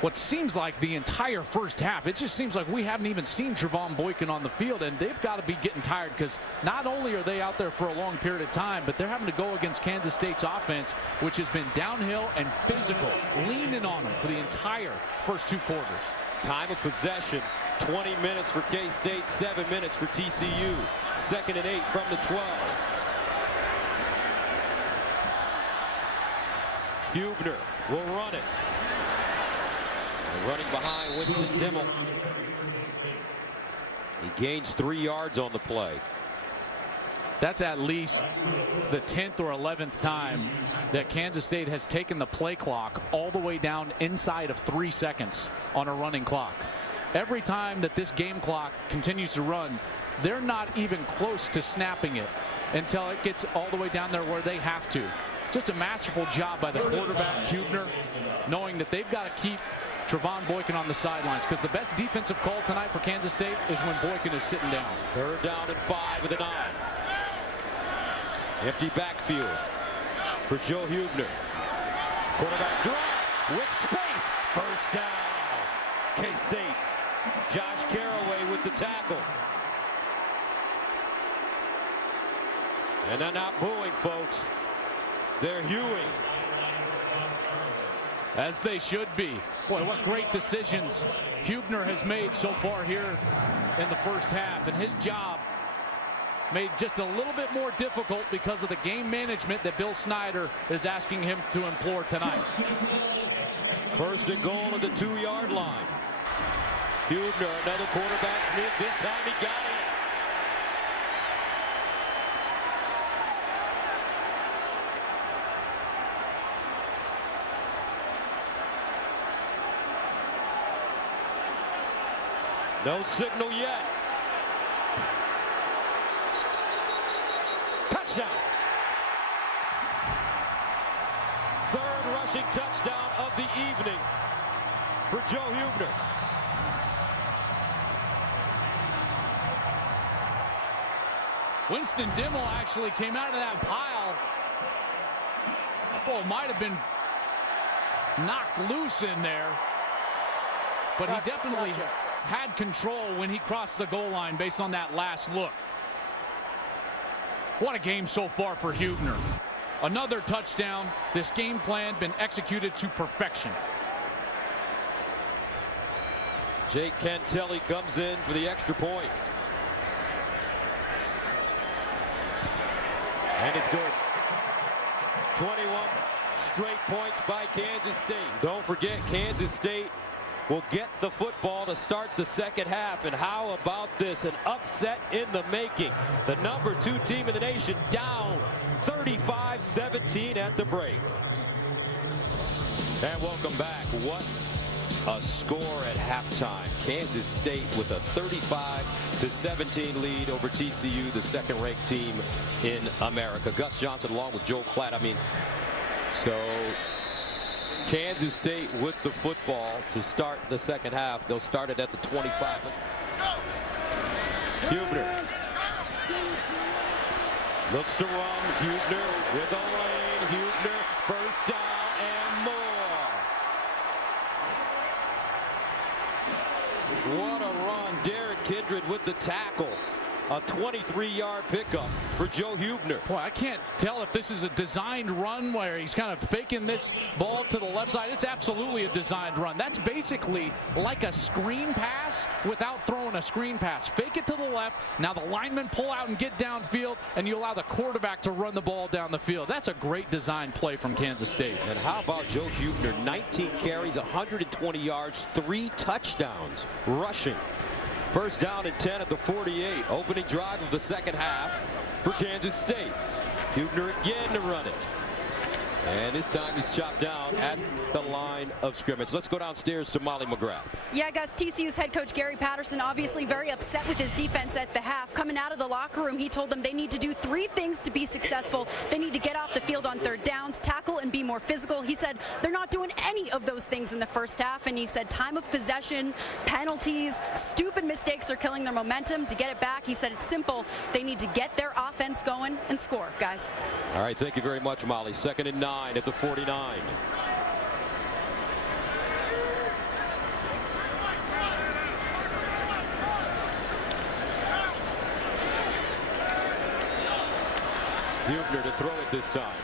what seems like the entire first half. It just seems like we haven't even seen Trevone Boykin on the field, and they've got to be getting tired because not only are they out there for a long period of time, but they're having to go against Kansas State's offense, which has been downhill and physical, leaning on them for the entire first 2 quarters. Time of possession, 20 minutes for K-State, 7 minutes for TCU. 2nd and 8 from the 12. Hubener will run it. And running behind Winston Dimmel. He gains 3 yards on the play. That's at least the 10th or 11th time that Kansas State has taken the play clock all the way down inside of 3 seconds on a running clock. Every time that this game clock continues to run, they're not even close to snapping it until it gets all the way down there where they have to. Just a masterful job by the quarterback, Hubener, knowing that they've got to keep Trevone Boykin on the sidelines, because the best defensive call tonight for Kansas State is when Boykin is sitting down. Third down and 5 with a 9. Empty backfield for Joe Hubener. Quarterback draw with space. First down. K-State. Josh Caraway with the tackle. And they're not booing, folks. They're hewing. As they should be. Boy, what great decisions Hubener has made so far here in the first half. And his job made just a little bit more difficult because of the game management that Bill Snyder is asking him to employ tonight. First and goal at the 2-yard line. Hubener, another quarterback sneak. This time he got it. No signal yet. touchdown. Third rushing touchdown of the evening for Joe Hubener. Winston Dimmel actually came out of that pile. That ball might have been knocked loose in there, but he definitely had control when he crossed the goal line based on that last look. What a game so far for Hubener. Another touchdown. This game plan been executed to perfection. Jake Kentelly comes in for the extra point. And it's good. 21 straight points by Kansas State. Don't forget, Kansas State will get the football to start the second half. And how about this? An upset in the making. The #2 team in the nation down 35-17 at the break. And welcome back. What a score at halftime. Kansas State with a 35-17 lead over TCU, the second-ranked team in America. Gus Johnson along with Joe Klatt. I mean, so Kansas State with the football to start the second half. They'll start it at the 25. Hubener looks to run. Hubener with a lane. Hubener first down and more. What a run. Derek Kindred with the tackle. A 23-yard pickup for Joe Hubener. Boy, I can't tell if this is a designed run where he's kind of faking this ball to the left side. It's absolutely a designed run. That's basically like a screen pass without throwing a screen pass. Fake it to the left. Now the linemen pull out and get downfield, and you allow the quarterback to run the ball down the field. That's a great design play from Kansas State. And how about Joe Hubener? 19 carries, 120 yards, 3 touchdowns rushing. First down and 10 at the 48. Opening drive of the second half for Kansas State. Hubener again to run it. And this time he's chopped down at the line of scrimmage. Let's go downstairs to Molly McGrath. Yeah, Gus, TCU's head coach Gary Patterson obviously very upset with his defense at the half. Coming out of the locker room, he told them they need to do 3 things to be successful. They need to get off the field on third downs, tackle, and be more physical. He said they're not doing any of those things in the first half, and he said time of possession, penalties, stupid mistakes are killing their momentum. To get it back, he said it's simple. They need to get their offense going and score, guys. All right, thank you very much, Molly. 2nd and 9 at the 49. Hubener to throw it this time.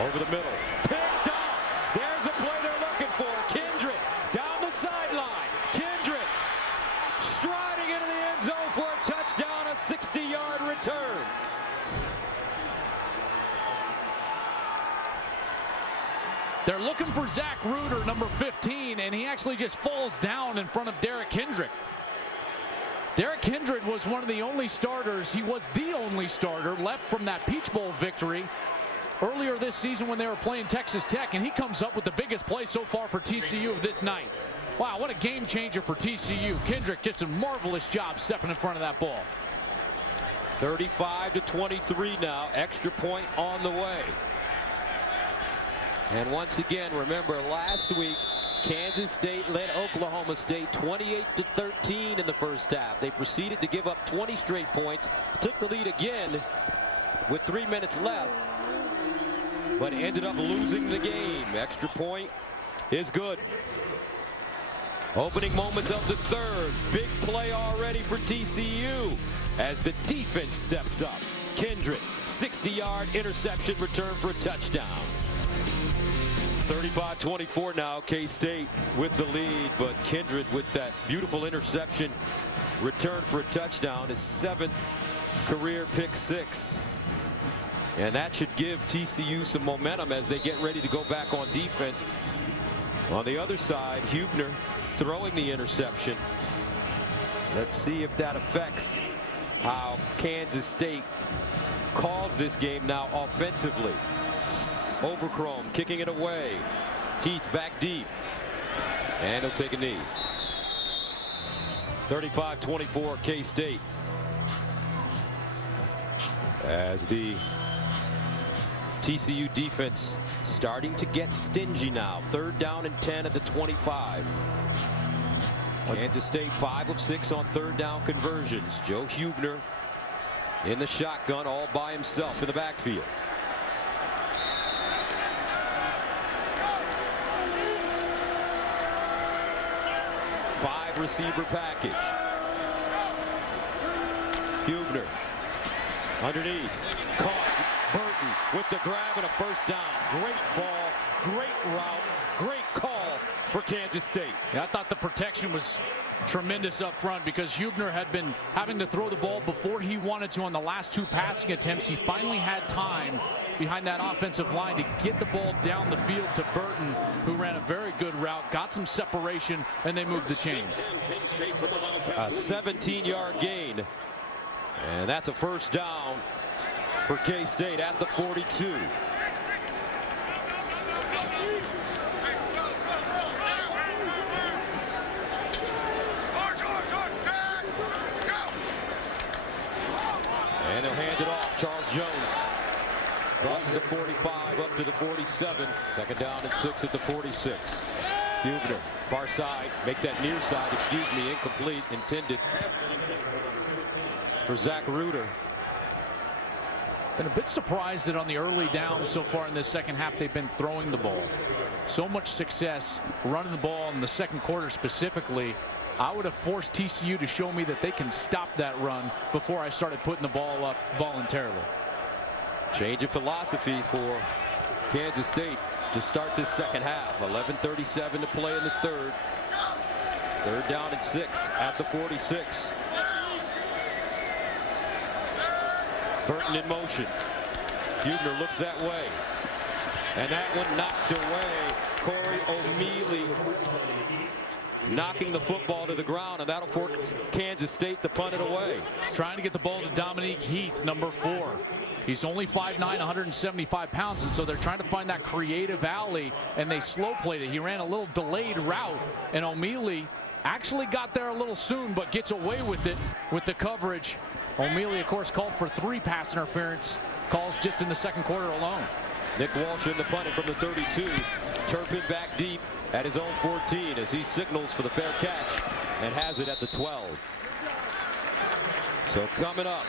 Over the middle. Picked off. There's a play they're looking for. Kindred down the sideline. Kindred striding into the end zone for a touchdown, a 60-yard return. They're looking for Zach Reuter, number 15, and he actually just falls down in front of Derek Kindred. Derek Kindred was one of the only starters. He was the only starter left from that Peach Bowl victory earlier this season when they were playing Texas Tech, and he comes up with the biggest play so far for TCU of this night. Wow, what a game changer for TCU. Kindred just a marvelous job stepping in front of that ball. 35-23 now. Extra point on the way. And once again, remember last week, Kansas State led Oklahoma State 28-13 in the first half. They proceeded to give up 20 straight points, took the lead again with 3 minutes left, but ended up losing the game. Extra point is good. Opening moments of the third. Big play already for TCU as the defense steps up. Kindred, 60-yard interception return for a touchdown. 35-24 now, K-State with the lead, but Kindred with that beautiful interception return for a touchdown, his 7th career pick 6. And that should give TCU some momentum as they get ready to go back on defense. On the other side, Hubener throwing the interception. Let's see if that affects how Kansas State calls this game now offensively. Oberchrome kicking it away. Heath back deep. And he'll take a knee. 35-24 K-State. As the TCU defense starting to get stingy now. 3rd down and 10 at the 25. Kansas State 5 of 6 on 3rd down conversions. Joe Hubener in the shotgun all by himself in the backfield. Receiver package. Hubener underneath, caught. Burton with the grab and a 1st down. Great ball, great route, great call for Kansas State. Yeah, I thought the protection was tremendous up front because Hubener had been having to throw the ball before he wanted to on the last 2 passing attempts. He finally had time behind that offensive line to get the ball down the field to Burton, who ran a very good route, got some separation, and they moved the chains. A 17-yard gain, and that's a 1st down for K-State at the 42. And he'll hand it off. Charles Jones crosses the 45 up to the 47. 2nd down and 6 at the 46. Hubener, far side, make that near side, incomplete, intended for Zach Reuter. Been a bit surprised that on the early downs so far in this 2nd half they've been throwing the ball. So much success running the ball in the 2nd quarter specifically. I would have forced TCU to show me that they can stop that run before I started putting the ball up voluntarily. Change of philosophy for Kansas State to start this 2nd half. 11:37 to play in the 3rd. 3rd down and 6 at the 46. Burton in motion. Hubener looks that way. And that one knocked away. Corey O'Mealy knocking the football to the ground, and that'll force Kansas State to punt it away. Trying to get the ball to Dominique Heath, number 4. He's only 5'9", 175 pounds, and so they're trying to find that creative alley, and they slow played it. He ran a little delayed route, and O'Mealy actually got there a little soon, but gets away with it with the coverage. O'Mealy, of course, called for 3 pass interference calls just in the 2nd quarter alone. Nick Walsh in the punting from the 32. Turpin back deep at his own 14 as he signals for the fair catch and has it at the 12. So coming up,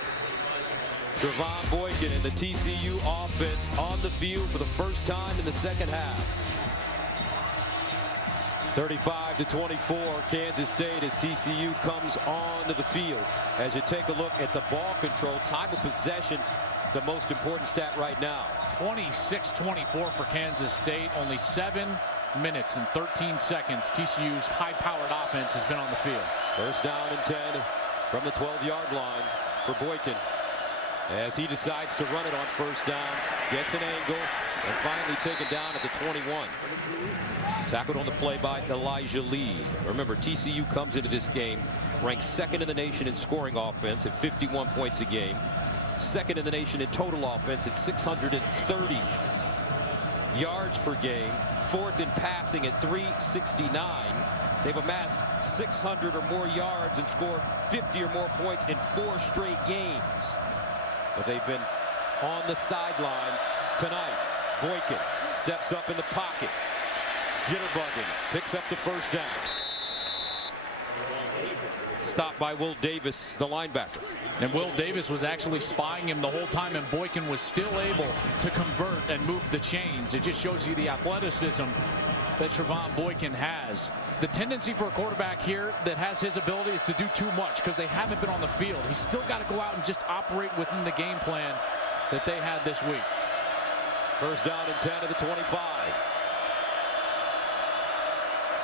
Trevone Boykin and the TCU offense on the field for the 1st time in the 2nd half. 35-24 Kansas State as TCU comes onto the field. As you take a look at the ball control, time of possession, the most important stat right now. 26-24 for Kansas State. Only 7 minutes and 13 seconds. TCU's high-powered offense has been on the field. 1st down and 10 from the 12-yard line for Boykin as he decides to run it on 1st down, gets an angle, and finally taken down at the 21. Tackled on the play by Elijah Lee. Remember, TCU comes into this game ranked 2nd in the nation in scoring offense at 51 points a game. 2nd in the nation in total offense at 630 yards per game. 4th in passing at 369. They've amassed 600 or more yards and scored 50 or more points in 4 straight games. But they've been on the sideline tonight. Boykin steps up in the pocket. Jitterbugging, picks up the 1st down. Stopped by Will Davis, the linebacker. And Will Davis was actually spying him the whole time, and Boykin was still able to convert and move the chains. It just shows you the athleticism that Trevone Boykin has. The tendency for a quarterback here that has his ability is to do too much because they haven't been on the field. He's still got to go out and just operate within the game plan that they had this week. 1st down and 10 to the 25.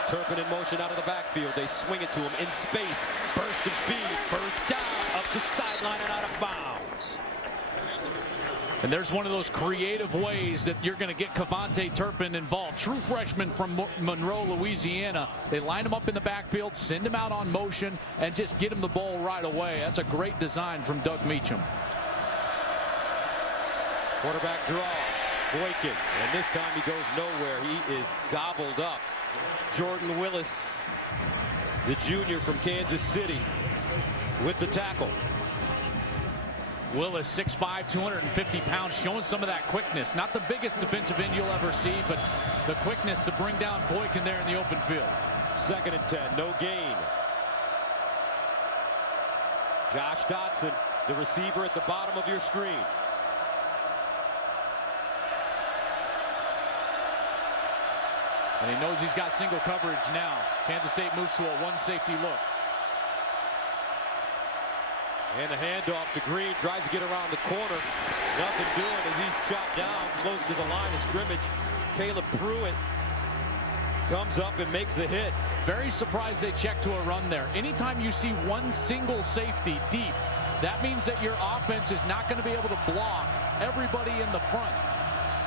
Turpin in motion out of the backfield. They swing it to him in space. Burst of speed. 1st down, up the sideline and out of bounds. And there's one of those creative ways that you're going to get Cavante Turpin involved. True freshman from Monroe, Louisiana. They line him up in the backfield, send him out on motion, and just get him the ball right away. That's a great design from Doug Meacham. Quarterback draw. Boykin. And this time he goes nowhere. He is gobbled up. Jordan Willis, the junior from Kansas City, with the tackle. Willis, 6'5", 250 pounds, showing some of that quickness. Not the biggest defensive end you'll ever see, but the quickness to bring down Boykin there in the open field. 2nd and 10, no gain. Josh Dotson, the receiver at the bottom of your screen. And he knows he's got single coverage now. Kansas State moves to a 1 safety look. And the handoff to Green, tries to get around the corner. Nothing doing as he's chopped down close to the line of scrimmage. Caleb Pruitt comes up and makes the hit. Very surprised they checked to a run there. Anytime you see one single safety deep, that means that your offense is not going to be able to block everybody in the front.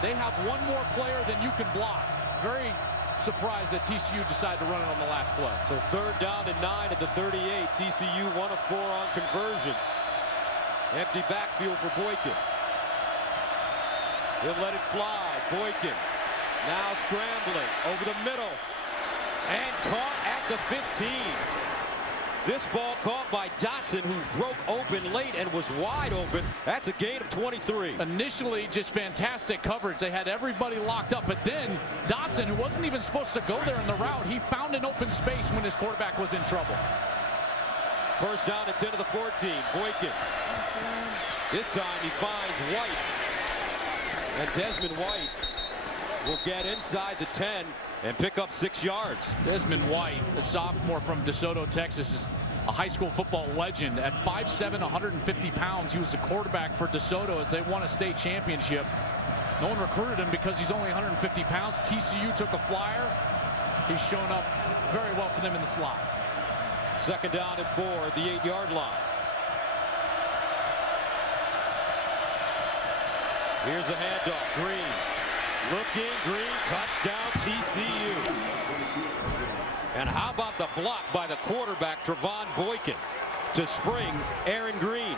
They have one more player than you can block. Very surprised that TCU decided to run it on the last play. So 3rd down and 9 at the 38. TCU 1 of 4 on conversions. Empty backfield for Boykin. He'll let it fly. Boykin now scrambling over the middle and caught at the 15. This ball caught by Dotson, who broke open late and was wide open. That's a gain of 23. Initially, just fantastic coverage. They had everybody locked up, but then Dotson, who wasn't even supposed to go there in the route, he found an open space when his quarterback was in trouble. 1st down at 10 of the 14. Boykin. This time he finds White. And Desmond White will get inside the 10 and pick up 6 yards. Desmond White, a sophomore from DeSoto, Texas, is a high school football legend. At 5'7", 150 pounds, he was the quarterback for DeSoto as they won a state championship. No one recruited him because he's only 150 pounds. TCU took a flyer. He's shown up very well for them in the slot. 2nd down and 4 at the 8-yard line. Here's a handoff. Green. Looking, Green, touchdown TCU. And how about the block by the quarterback, Trevone Boykin, to spring Aaron Green.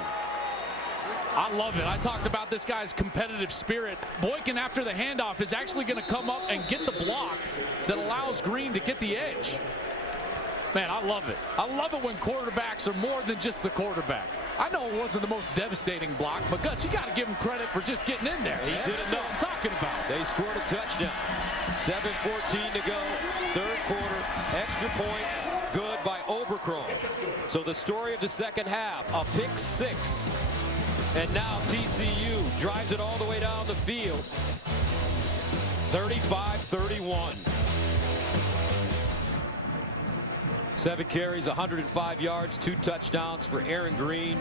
I love it. I talked about this guy's competitive spirit. Boykin, after the handoff, is actually going to come up and get the block that allows Green to get the edge. Man, I love it. I love it when quarterbacks are more than just the quarterback. I know it wasn't the most devastating block, but Gus, you got to give him credit for just getting in there. He did That's what I'm talking about. They scored a touchdown. 7:14 to go. 3rd quarter. Extra point. Good by Oberkron. So the story of the 2nd half, a pick 6. And now TCU drives it all the way down the field. 35-31. 7 carries, 105 yards, 2 touchdowns for Aaron Green.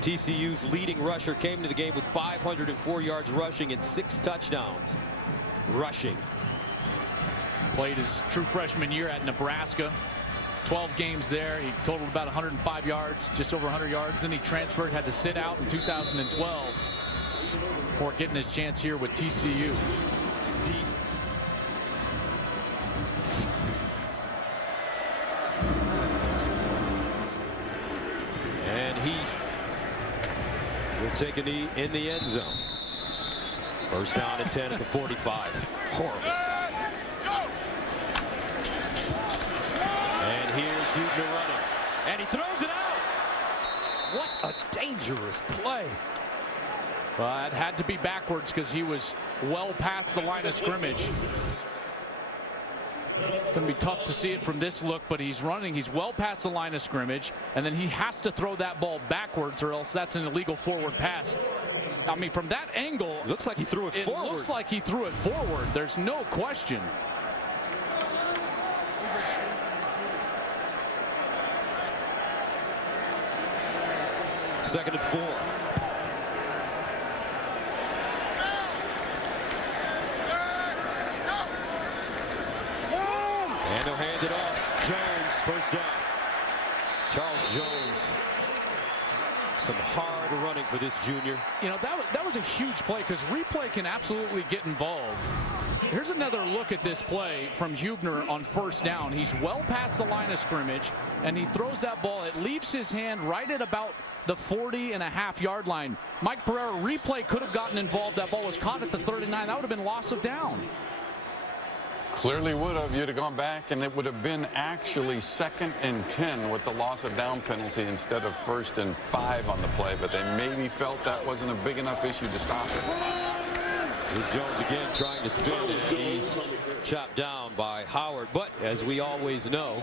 TCU's leading rusher came to the game with 504 yards rushing and 6 touchdowns rushing. Played his true freshman year at Nebraska. 12 games there. He totaled about 105 yards, just over 100 yards. Then he transferred, had to sit out in 2012 before getting his chance here with TCU. And Heath will take a knee in the end zone. 1st down and 10 at the 45. Horrible. And here's Hubener running. And he throws it out. What a dangerous play. Well, it had to be backwards because he was well past the line of scrimmage. Going to be tough to see it from this look, but he's running. He's well past the line of scrimmage, and then he has to throw that ball backwards or else that's an illegal forward pass. I mean, from that angle, it looks like he threw it forward. It looks like he threw it forward. There's no question. Second and 4. And they'll hand it off. Jones, 1st down. Charles Jones. Some hard running for this junior. You know, that was a huge play because replay can absolutely get involved. Here's another look at this play from Hubener on 1st down. He's well past the line of scrimmage, and he throws that ball. It leaves his hand right at about the 40.5-yard line. Mike Pereira, replay could have gotten involved. That ball was caught at the 39. That would have been loss of down. Clearly would have. You'd have gone back, and it would have been actually 2nd and 10 with the loss of down penalty instead of 1st and 5 on the play. But they maybe felt that wasn't a big enough issue to stop it. Here's Jones again trying to spin, and he's chopped down by Howard. But as we always know,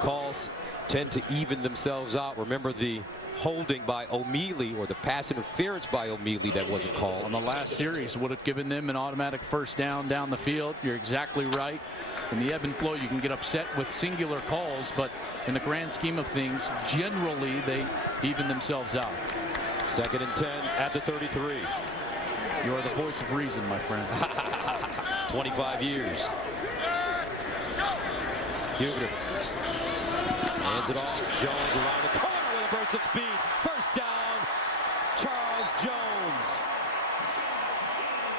calls tend to even themselves out. Remember the holding by O'Mealy, or the pass interference by O'Mealy that wasn't called. On the last series would have given them an automatic first down the field. You're exactly right. In the ebb and flow, you can get upset with singular calls, but in the grand scheme of things, generally they even themselves out. 2nd and 10 at the 33. You are the voice of reason, my friend. 25 years. Hubener hands it off. Jones around the corner with a burst of speed. First down, Charles Jones.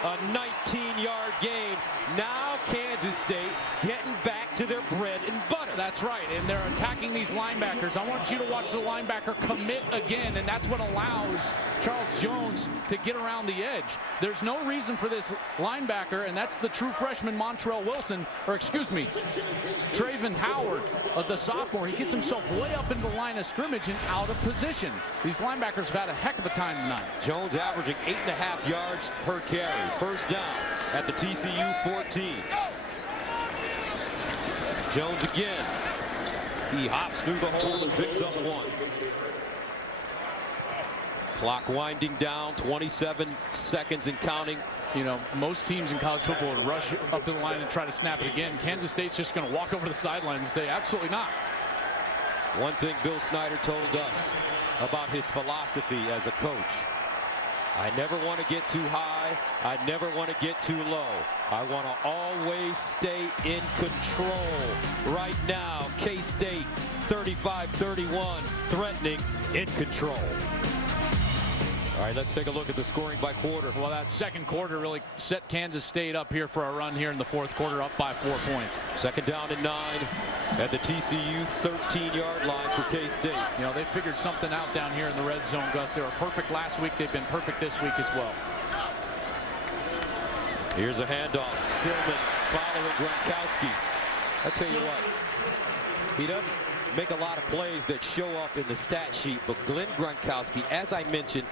A 19-yard gain. Now Kansas State getting back to their bread and butter. That's right, and they're attacking these linebackers. I want you to watch the linebacker commit again, and that's what allows Charles Jones to get around the edge. There's no reason for this linebacker, and that's the true freshman Montrell Wilson, or excuse me, Trevone Howard, the sophomore. He gets himself way up into the line of scrimmage and out of position. These linebackers have had a heck of a time tonight. Jones averaging 8.5 yards per carry. First down at the TCU 14. Jones again. He hops through the hole and picks up 1. Clock winding down, 27 seconds and counting. You know, most teams in college football would rush up to the line and try to snap it again. Kansas State's just going to walk over the sidelines and say, absolutely not. One thing Bill Snyder told us about his philosophy as a coach: I never want to get too high. I never want to get too low. I want to always stay in control. Right now, K-State 35-31, threatening, in control. All right, let's take a look at the scoring by quarter. Well, that second quarter really set Kansas State up here for a run here in the fourth quarter, up by 4 points. 2nd down and 9 at the TCU 13-yard line for K-State. You know, they figured something out down here in the red zone, Gus. They were perfect last week. They've been perfect this week as well. Here's a handoff. Silman following Gronkowski. I tell you what, he doesn't make a lot of plays that show up in the stat sheet, but Glenn Gronkowski, as I mentioned,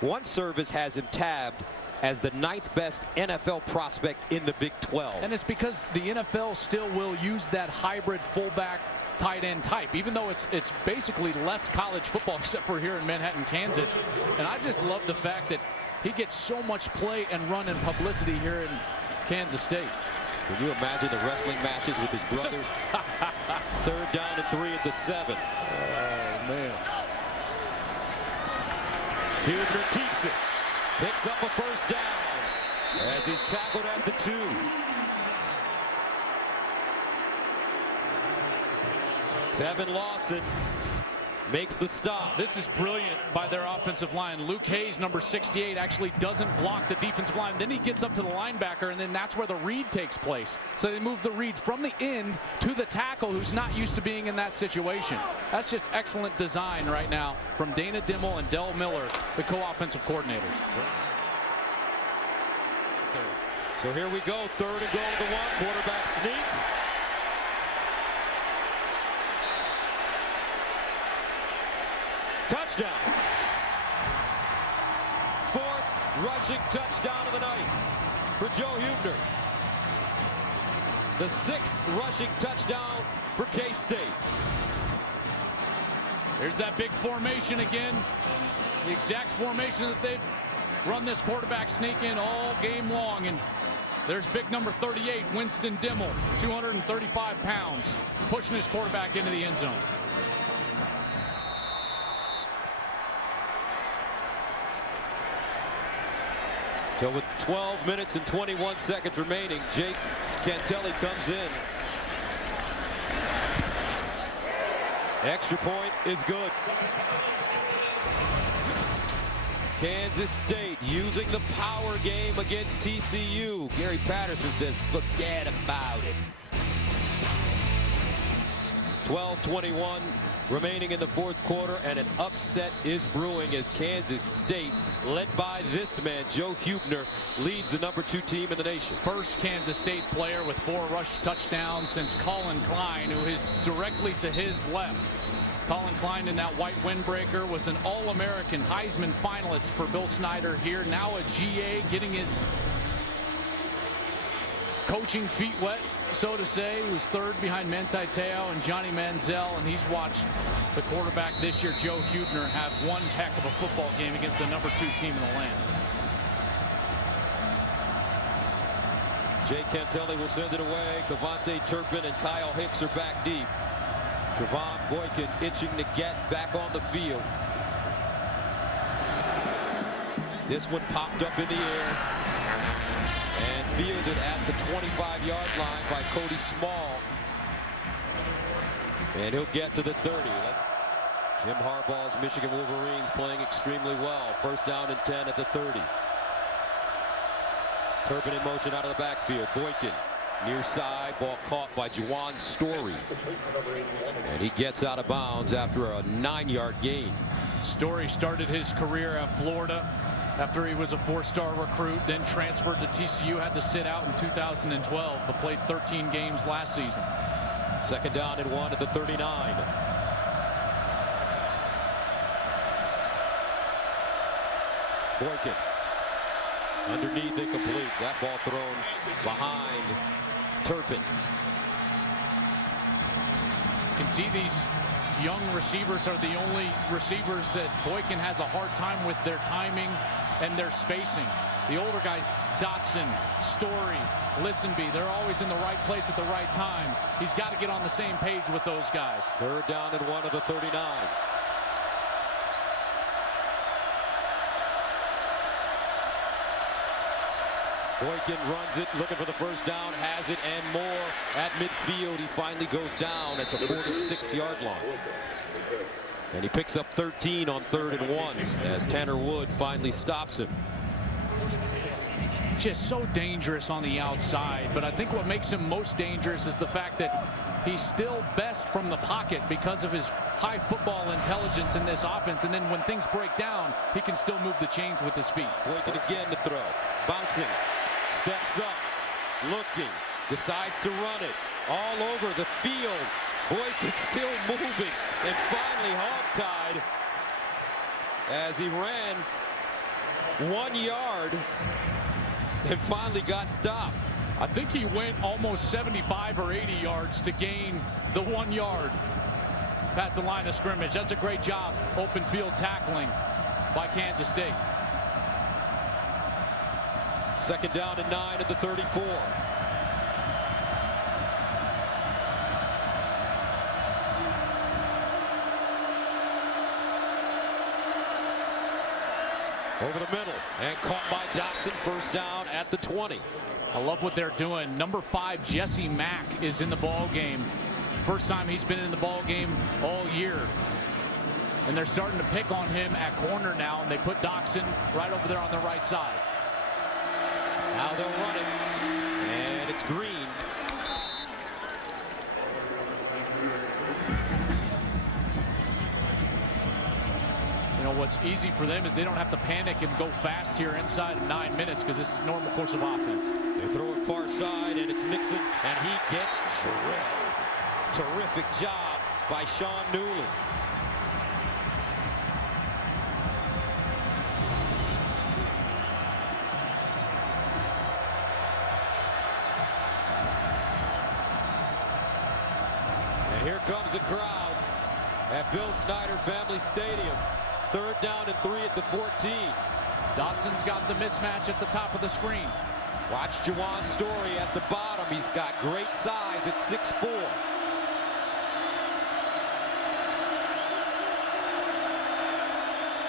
one service has him tabbed as the 9th best NFL prospect in the Big 12. And it's because the NFL still will use that hybrid fullback tight end type, even though it's basically left college football except for here in Manhattan, Kansas. And I just love the fact that he gets so much play and run and publicity here in Kansas State. Can you imagine the wrestling matches with his brothers? 3rd down and 3 at the 7. Oh, man. Hubener keeps it. Picks up a first down as he's tackled at the 2. Tevin Lawson makes the stop. This is brilliant by their offensive line. Luke Hayes, number 68, actually doesn't block the defensive line. Then he gets up to the linebacker, and then that's where the read takes place. So they move the read from the end to the tackle, who's not used to being in that situation. That's just excellent design right now from Dana Dimmel and Del Miller, the co-offensive coordinators. So here we go, 3rd and goal to the 1. Quarterback sneak. Touchdown. 4th rushing touchdown of the night for Joe Hubener. The 6th rushing touchdown for K-State. There's that big formation again. The exact formation that they've run this quarterback sneak in all game long. And there's big number 38, Winston Dimmel, 235 pounds, pushing his quarterback into the end zone. So with 12 minutes and 21 seconds remaining, Jake Cantelli comes in. Extra point is good. Kansas State using the power game against TCU. Gary Patterson says, forget about it. 12:21 remaining in the fourth quarter, and an upset is brewing as Kansas State, led by this man, Joe Hubener, leads the #2 team in the nation. First Kansas State player with 4 rush touchdowns since Colin Klein, who is directly to his left. Colin Klein in that white windbreaker was an All-American Heisman finalist for Bill Snyder here. Now a GA, getting his coaching feet wet, so to say. He was third behind Manti Te'o and Johnny Manziel, and he's watched the quarterback this year, Joe Hubener, have one heck of a football game against the #2 team in the land. Jay Cantelli will send it away. Cavante Turpin and Kyle Hicks are back deep. Trevone Boykin itching to get back on the field. This one popped up in the air and fielded at the 25-yard line by Cody Small. And he'll get to the 30. That's Jim Harbaugh's Michigan Wolverines playing extremely well. First down and 10 at the 30. Turpin in motion out of the backfield. Boykin near side, ball caught by Juwan Story. And he gets out of bounds after a 9-yard gain. Story started his career at Florida after he was a 4-star recruit, then transferred to TCU, had to sit out in 2012, but played 13 games last season. Second down and 1 at the 39. Boykin underneath, incomplete. That ball thrown behind Turpin. You can see these young receivers are the only receivers that Boykin has a hard time with their timing and their spacing. The older guys, Dotson, Story, Listenby, they're always in the right place at the right time. He's got to get on the same page with those guys. Third down and 1 of the 39. Boykin runs it, looking for the first down, has it and more at midfield. He finally goes down at the 46-yard line. And he picks up 13 on 3rd and 1 as Tanner Wood finally stops him. Just so dangerous on the outside, but I think what makes him most dangerous is the fact that he's still best from the pocket because of his high football intelligence in this offense, and then when things break down, he can still move the chains with his feet. Boykin again to throw, bouncing, steps up, looking, decides to run it all over the field. Boykin still moving and finally hog-tied as he ran 1 yard and finally got stopped. I think he went almost 75 or 80 yards to gain the 1 yard past the line of scrimmage. That's a great job, open field tackling by Kansas State. Second down and 9 at the 34. Over the middle and caught by Dotson. First down at the 20. I love what they're doing. Number 5, Jesse Mack, is in the ball game. First time he's been in the ball game all year. And they're starting to pick on him at corner now, and they put Dotson right over there on the right side. Now they'll run it, and it's Green. You know, what's easy for them is they don't have to panic and go fast here inside of 9 minutes because this is normal course of offense. They throw it far side, and it's Nixon, and he gets drilled. Terrific job by Sean Newland. And here comes the crowd at Bill Snyder Family Stadium. Third down and 3 at the 14. Dotson's got the mismatch at the top of the screen. Watch Juwan Story at the bottom. He's got great size at 6'4".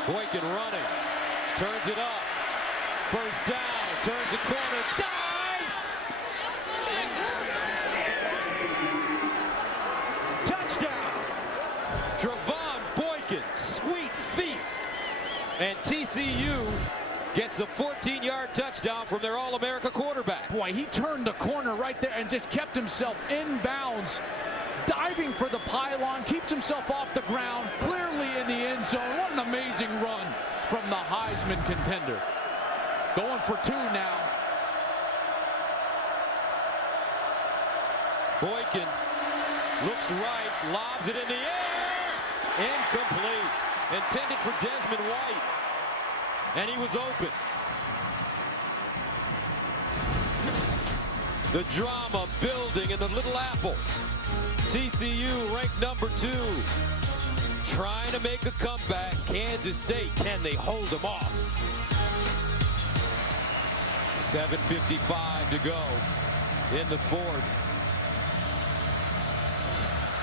Boykin running, turns it up. First down, turns the corner, dives! Touchdown! Trevone Boykin, sweet feet. And TCU gets the 14-yard touchdown from their All-America quarterback. Boy, he turned the corner right there and just kept himself in bounds diving for the pylon, keeps himself off the ground, clearly in the end zone. What an amazing run from the Heisman contender. Going for two now. Boykin looks right, lobs it in the air. Incomplete. Intended for Desmond White. And he was open. The drama building in the Little Apple. TCU ranked number 2. Trying to make a comeback. Kansas State, can they hold them off? 7:55 to go in the fourth.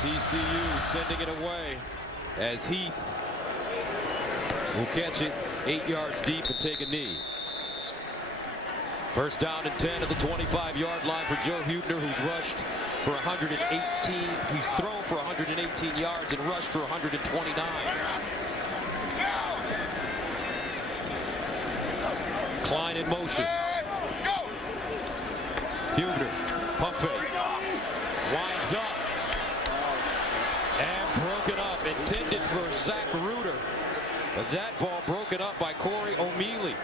TCU sending it away as Heath will catch it 8 yards deep and take a knee. First down and 10 at the 25-yard line for Joe Hubener, who's rushed for 118. He's thrown for 118 yards and rushed for 129. Klein in motion. Hubener, pump fake. Winds up. And broken up. Intended for Zach Reuter. But that ball broken up by Corey O'Mealy.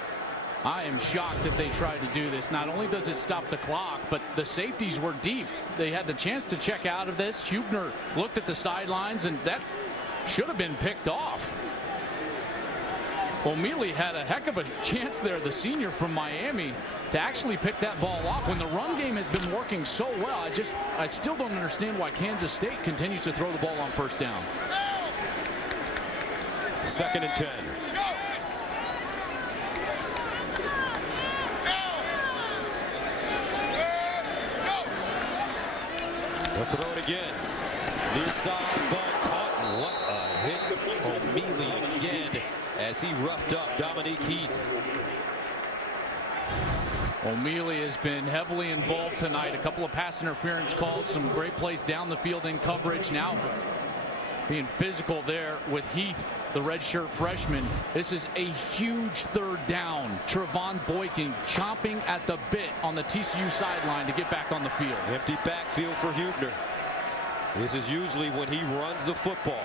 I am shocked that they tried to do this. Not only does it stop the clock, but the safeties were deep. They had the chance to check out of this. Hubener looked at the sidelines, and that should have been picked off. O'Mealy had a heck of a chance there, the senior from Miami, to actually pick that ball off. When the run game has been working so well, I still don't understand why Kansas State continues to throw the ball on first down. 2nd and 10. They'll throw it again. Near side ball caught. And what a hit. O'Mealy again as he roughed up Dominique Heath. O'Mealy has been heavily involved tonight. A couple of pass interference calls, some great plays down the field in coverage. Now being physical there with Heath, the redshirt freshman. This is a huge third down. Trevone Boykin chomping at the bit on the TCU sideline to get back on the field. Empty backfield for Hubener. This is usually when he runs the football.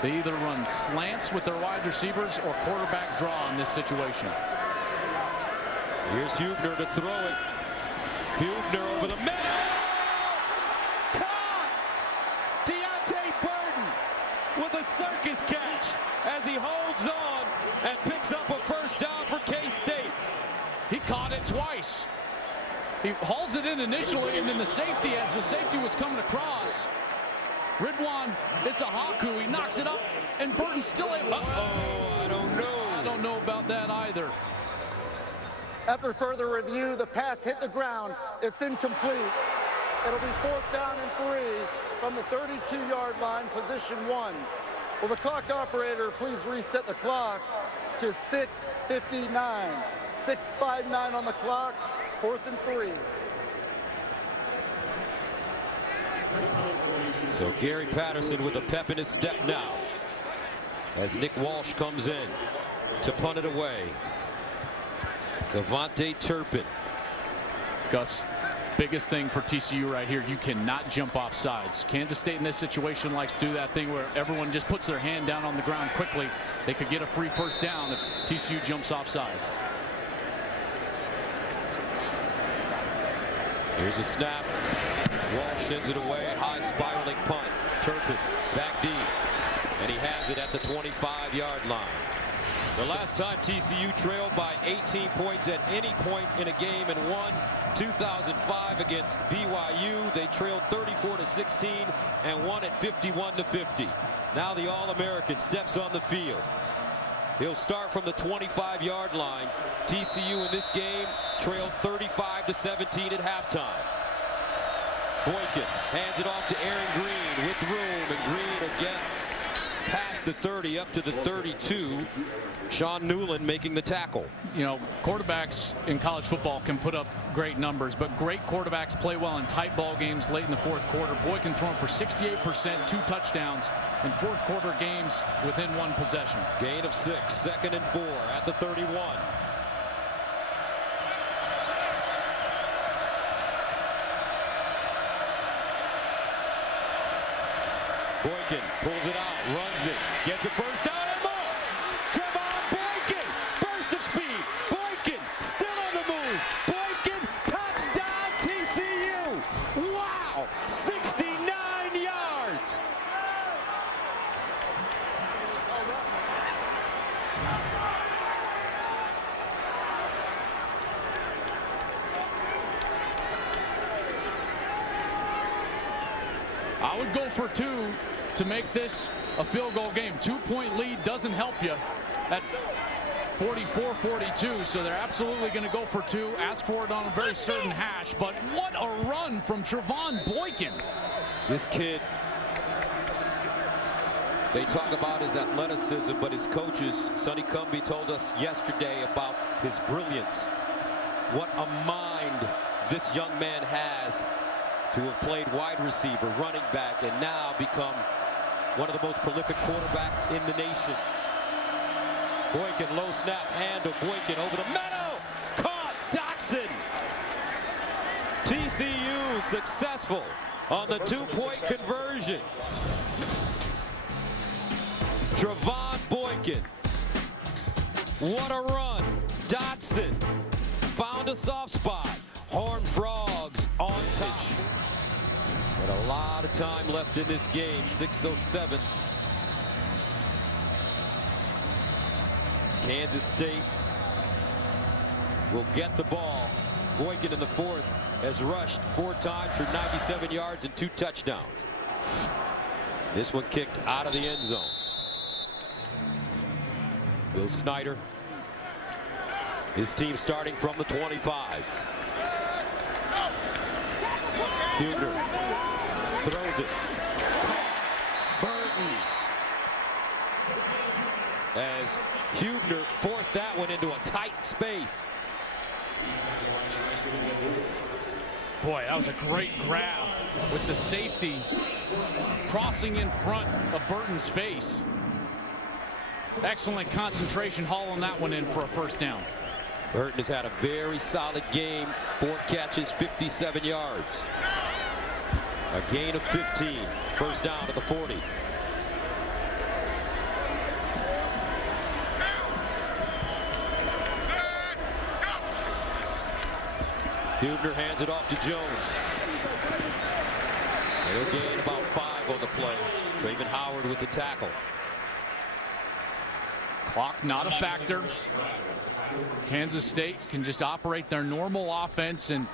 They either run slants with their wide receivers or quarterback draw in this situation. Here's Hubener to throw it. Hubener over the middle. With a circus catch as he holds on and picks up a first down for K-State. He caught it twice. He hauls it in initially, and then the safety, as the safety was coming across, Ridwan, it's a Haku. He knocks it up, and Burton's still able. I don't know. I don't know about that either. After further review, the pass hit the ground. It's incomplete. It'll be 4th down and 3 from the 32-yard line, position 1. Will the clock operator please reset the clock to 6:59. 6:59 on the clock, 4th and 3. So Gary Patterson with a pep in his step now as Nick Walsh comes in to punt it away. Devontae Turpin. Gus, biggest thing for TCU right here, you cannot jump off sides. Kansas State in this situation likes to do that thing where everyone just puts their hand down on the ground quickly. They could get a free first down if TCU jumps off sides. Here's a snap. Walsh sends it away. High spiraling punt. Turpin back deep. And he has it at the 25-yard line. The last time TCU trailed by 18 points at any point in a game and won 2005 against BYU. They trailed 34-16 and won at 51-50. Now the All-American steps on the field. He'll start from the 25-yard line. TCU in this game trailed 35-17 at halftime. Boykin hands it off to Aaron Green with room, and Green will get past the 30 up to the 32. Sean Newland making the tackle. You know, quarterbacks in college football can put up great numbers, but great quarterbacks play well in tight ball games late in the fourth quarter. Boykin throwing for 68%, 2 touchdowns in fourth quarter games within 1 possession. Gain of 6, 2nd and 4 at the 31. Boykin pulls it out, runs it, gets it first down and more. Trevone Boykin, burst of speed. Boykin still on the move. Boykin, touchdown TCU. Wow, 69 yards. I would go for 2 to make this a field goal game. 2-point lead doesn't help you at 44-42, so they're absolutely going to go for 2. Ask for it on a very certain hash, but what a run from Trevone Boykin. This kid, they talk about his athleticism, but his coaches, Sonny Cumbie, told us yesterday about his brilliance. What a mind this young man has to have played wide receiver, running back, and now become one of the most prolific quarterbacks in the nation. Boykin, low snap, handle, Boykin over the middle, caught, Dotson. TCU successful on the 2-point conversion. Trevone Boykin, what a run. Dotson found a soft spot. Horned Frogs on top. But a lot of time left in this game. 6:07. Kansas State will get the ball. Boykin in the 4th has rushed 4 times for 97 yards and 2 touchdowns. This one kicked out of the end zone. Bill Snyder, his team starting from the 25. Hubener throws it. Burton. As Hubener forced that one into a tight space. Boy, that was a great grab with the safety crossing in front of Burton's face. Excellent concentration, hauling that one in for a first down. Burton has had a very solid game. 4 catches, 57 yards. A gain of 15. First down at the 40. Hubener hands it off to Jones. They'll gain about 5 on the play. Trayvon Howard with the tackle. Clock not a factor. Kansas State can just operate their normal offense, and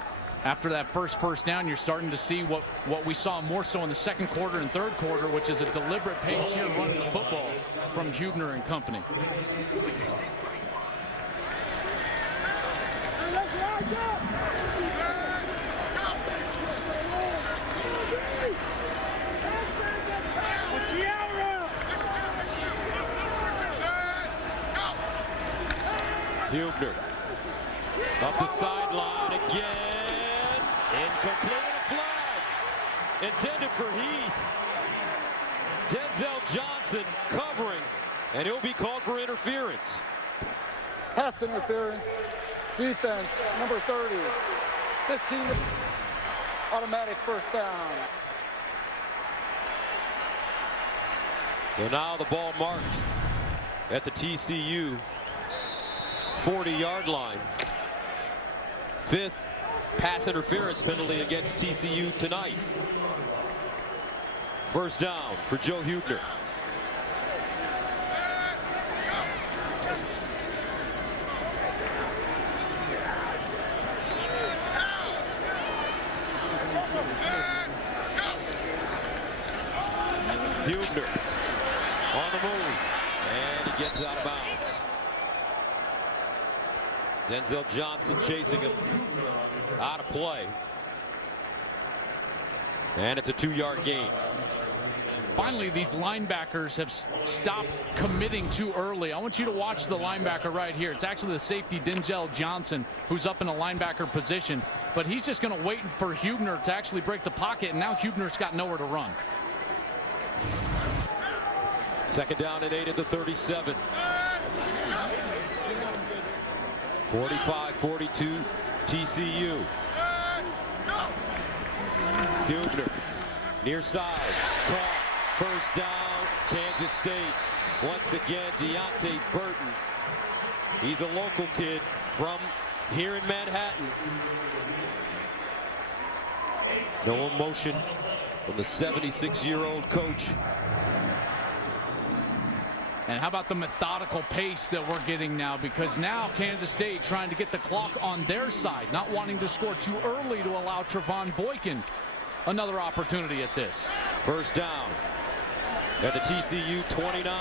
after that first down, you're starting to see what we saw more so in the second quarter and third quarter, which is a deliberate pace here running the football from Hubener and company. Hubener up the sideline again. Incomplete, and a flag intended for Heath. Denzel Johnson covering, and he'll be called for interference. Pass interference. Defense, number 30. 15. Automatic first down. So now the ball marked at the TCU 40-yard line. 5th pass interference penalty against TCU tonight. First down for Joe Hubener. Hubener on the move, and he gets out of bounds. Denzel Johnson chasing him out of play, and it's a 2-yard gain. Finally, these linebackers have stopped committing too early. I want you to watch the linebacker right here. It's actually the safety, Denzel Johnson, who's up in a linebacker position, but he's just going to wait for Hubener to actually break the pocket, and now Hubener's got nowhere to run. Second down and 8 at the 37. 45-42 TCU. Hubener near side, caught, First down, Kansas State. Once again, Deontay Burton. He's a local kid from here in Manhattan. No emotion from the 76-year-old coach. And how about the methodical pace that we're getting now? Because now Kansas State trying to get the clock on their side, not wanting to score too early to allow Trevone Boykin another opportunity at this. First down at the TCU 29.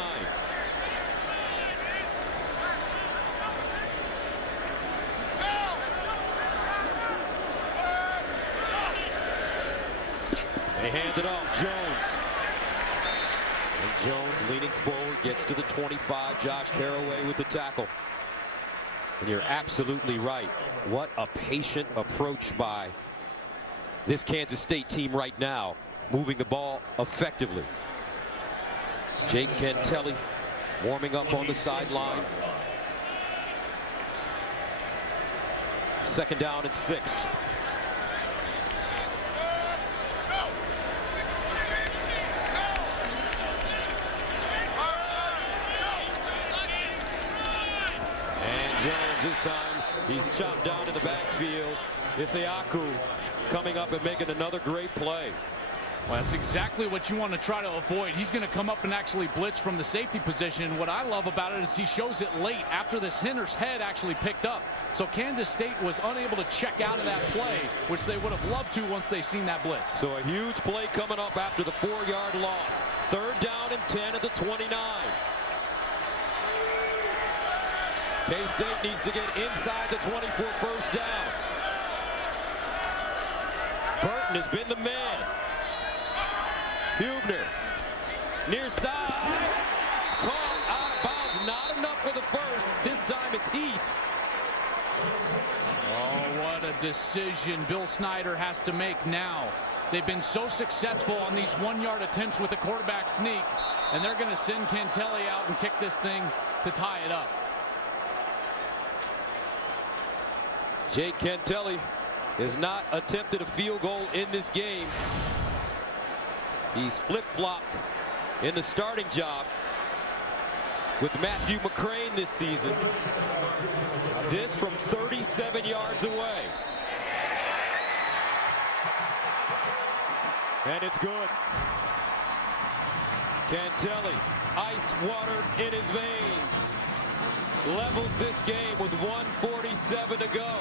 They hand it off, Jones. And Jones leaning forward, gets to the 25. Josh Caraway with the tackle. And you're absolutely right. What a patient approach by this Kansas State team right now, moving the ball effectively. Jake Kentelly warming up on the sideline. Second down and 6. Jones this time, he's chopped down in the backfield. Isiaku coming up and making another great play. Well, that's exactly what you want to try to avoid. He's going to come up and actually blitz from the safety position. And what I love about it is he shows it late after this hitter's head actually picked up. So Kansas State was unable to check out of that play, which they would have loved to once they seen that blitz. So a huge play coming up after the 4-yard loss. Third down and 10 at the 29. K-State needs to get inside the 24 first down. Burton has been the man. Hubener, near side. Caught out of bounds, not enough for the first. This time it's Heath. Oh, what a decision Bill Snyder has to make now. They've been so successful on these 1-yard attempts with the quarterback sneak, and they're going to send Kentelly out and kick this thing to tie it up. Jake Kentelly has not attempted a field goal in this game. He's flip-flopped in the starting job with Matthew McCrane this season. This from 37 yards away. And it's good. Kentelly, ice water in his veins. Levels this game with 1:47 to go.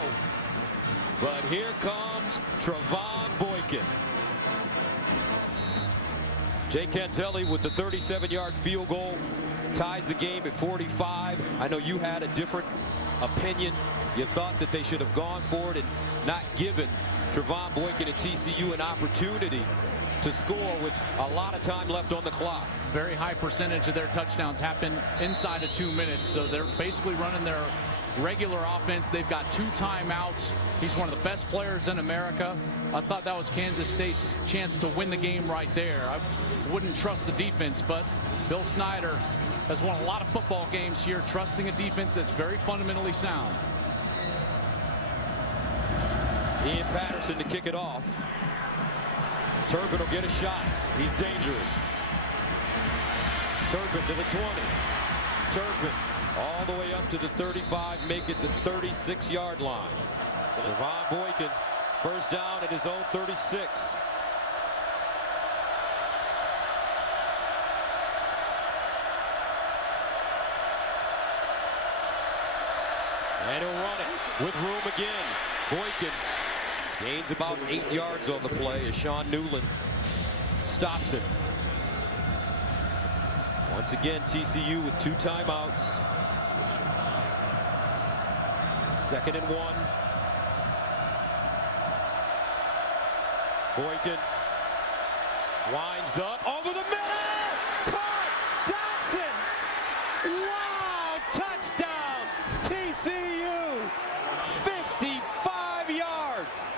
But here comes Trevone Boykin. Jake Kentelly with the 37-yard field goal ties the game at 45. I know you had a different opinion. You thought that they should have gone for it and not given Trevone Boykin and TCU an opportunity to score with a lot of time left on the clock. Very high percentage of their touchdowns happen inside of 2 minutes, so they're basically running their regular offense. They've got 2 timeouts. He's one of the best players in America. I thought that was Kansas State's chance to win the game right there. I wouldn't trust the defense, but Bill Snyder has won a lot of football games here, trusting a defense that's very fundamentally sound. Ian Patterson to kick it off. Turbin will get a shot. He's dangerous. Turbin to the 20. Turbin all the way up to the 35, make it the 36-yard line. So Trevone Boykin, first down at his own 36. And he'll run it with room again. Boykin gains about 8 yards on the play as Sean Newland stops it. Once again, TCU with 2 timeouts. 2nd and 1. Boykin winds up over the middle. Caught! Dotson! Wow! Touchdown! TCU! 55 yards!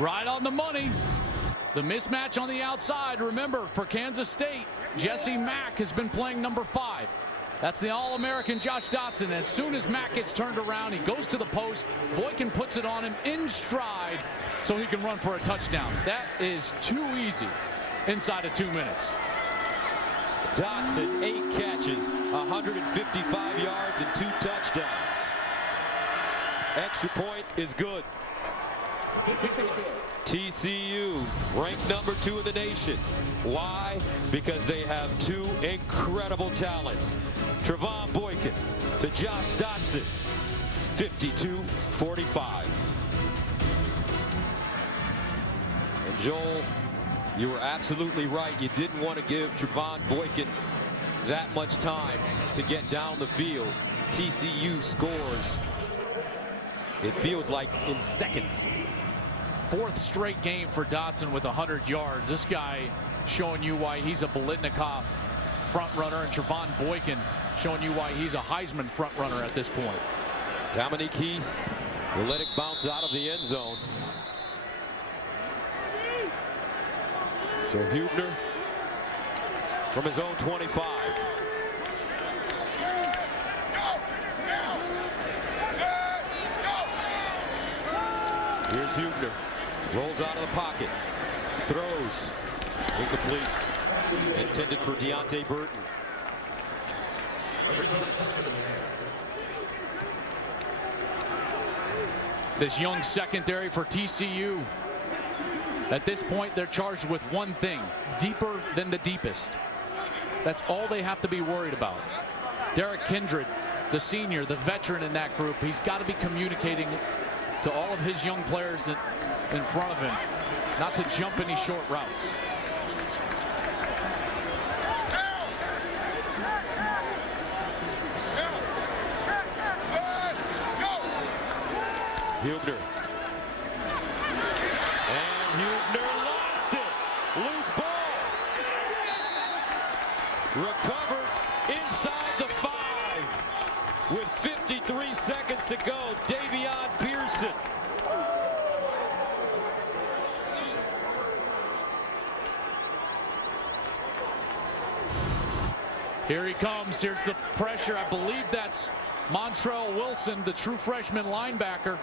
Right on the money. The mismatch on the outside. Remember, for Kansas State, Jesse Mack has been playing number 5. That's the All-American Josh Dotson. As soon as Mack gets turned around, he goes to the post. Boykin puts it on him in stride so he can run for a touchdown. That is too easy inside of 2 minutes. Dotson, 8 catches, 155 yards and 2 touchdowns. Extra point is good. TCU ranked number 2 in the nation. Why? Because they have 2 incredible talents. Trevone Boykin to Josh Dotson, 52-45. And Joel, you were absolutely right. You didn't want to give Trevone Boykin that much time to get down the field. TCU scores, it feels like, in seconds. 4th straight game for Dotson with 100 yards. This guy showing you why he's a Bolitnikoff front runner, and Trevone Boykin showing you why he's a Heisman front runner at this point. Dominique Heath will let it bounce out of the end zone. So Hubener from his own 25. Here's Hubener. Rolls out of the pocket. Throws. Incomplete. Intended for Deontay Burton. This young secondary for TCU. At this point, they're charged with one thing: deeper than the deepest. That's all they have to be worried about. Derek Kindred, the senior, the veteran in that group, he's got to be communicating to all of his young players in front of him not to jump any short routes. Hubener. And Hubener lost it. Loose ball. Recovered inside the 5 with 53 seconds to go. Davion Pearson. Here he comes. Here's the pressure. I believe that's Montrell Wilson, the true freshman linebacker.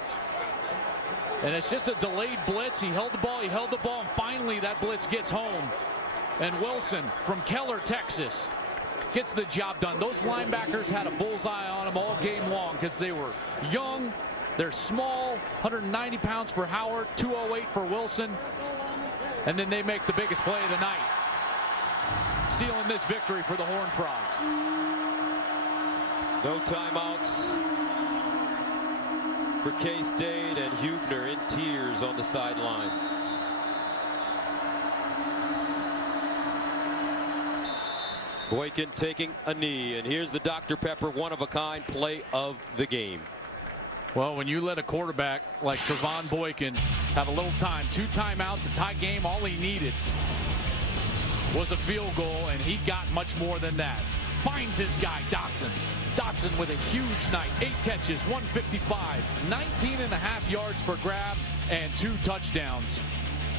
And it's just a delayed blitz. He held the ball, and finally that blitz gets home. And Wilson from Keller, Texas, gets the job done. Those linebackers had a bullseye on them all game long because they were young, they're small, 190 pounds for Howard, 208 for Wilson. And then they make the biggest play of the night, sealing this victory for the Horned Frogs. No timeouts for K-State, and Hubener in tears on the sideline. Boykin taking a knee, and here's the Dr. Pepper one-of-a-kind play of the game. Well, when you let a quarterback like Trevone Boykin have a little time, 2 timeouts, a tie game, all he needed was a field goal, and he got much more than that. Finds his guy, Dotson. Dotson with a huge night. 8 catches, 155, 19.5 yards per grab, and 2 touchdowns.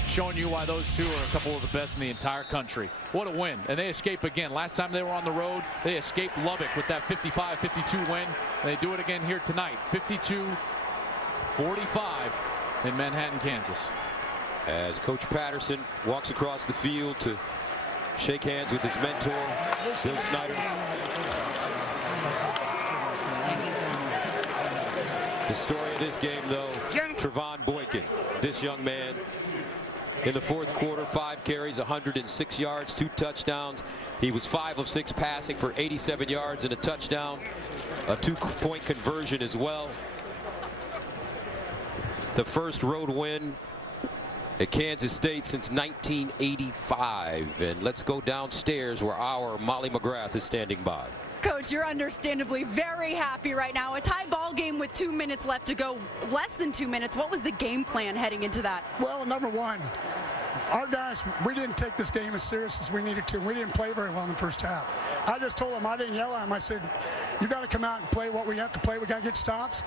Showing you why those 2 are a couple of the best in the entire country. What a win. And they escape again. Last time they were on the road, they escaped Lubbock with that 55-52 win. And they do it again here tonight. 52-45 in Manhattan, Kansas. As Coach Patterson walks across the field to shake hands with his mentor, Bill Snyder. The story of this game, though, Trevone Boykin, this young man, in the 4th quarter, 5 carries, 106 yards, 2 touchdowns. He was 5 of 6 passing for 87 yards and a touchdown, a 2-point conversion as well. The first road win at Kansas State since 1985. And let's go downstairs where our Molly McGrath is standing by. Coach, you're understandably very happy right now. A tie ball game with 2 minutes left to go, less than 2 minutes. What was the game plan heading into that? Well, number one, our guys, we didn't take this game as serious as we needed to. We didn't play very well in the first half. I just told them, I didn't yell at them. I said, you got to come out and play what we have to play. We got to get stops.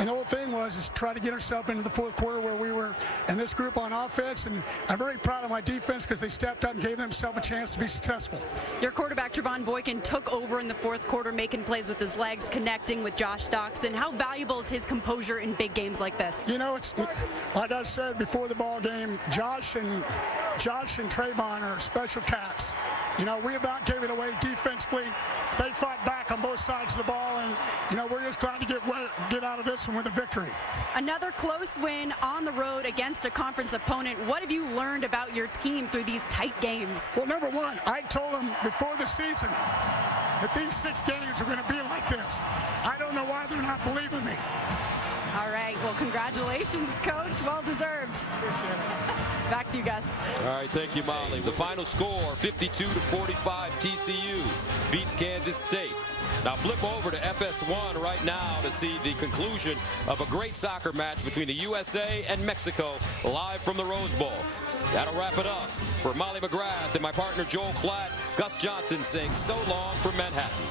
And the whole thing is try to get ourselves into the fourth quarter where we were in this group on offense. And I'm very proud of my defense because they stepped up and gave themselves a chance to be successful. Your quarterback, Trevone Boykin, took over in the fourth quarter, making plays with his legs, connecting with Josh Doxson. How valuable is his composure in big games like this? You know, it's like I said before the ball game, Josh and Trevone are special cats. You know, we about gave it away defensively. They fought back on both sides of the ball, and, you know, we're just trying to get out of this one with a victory. Another close win on the road against a conference opponent. What have you learned about your team through these tight games? Well, number one, I told them before the season that these 6 games are going to be like this. I don't know why they're not believing me. All right. Well, congratulations, Coach. Well deserved. Appreciate it. Back to you guys. All right, thank you, Molly. The final score, 52-45, TCU beats Kansas State. Now flip over to FS1 right now to see the conclusion of a great soccer match between the USA and Mexico live from the Rose Bowl. That'll wrap it up. For Molly McGrath and my partner Joel Klatt, Gus Johnson saying so long from Manhattan.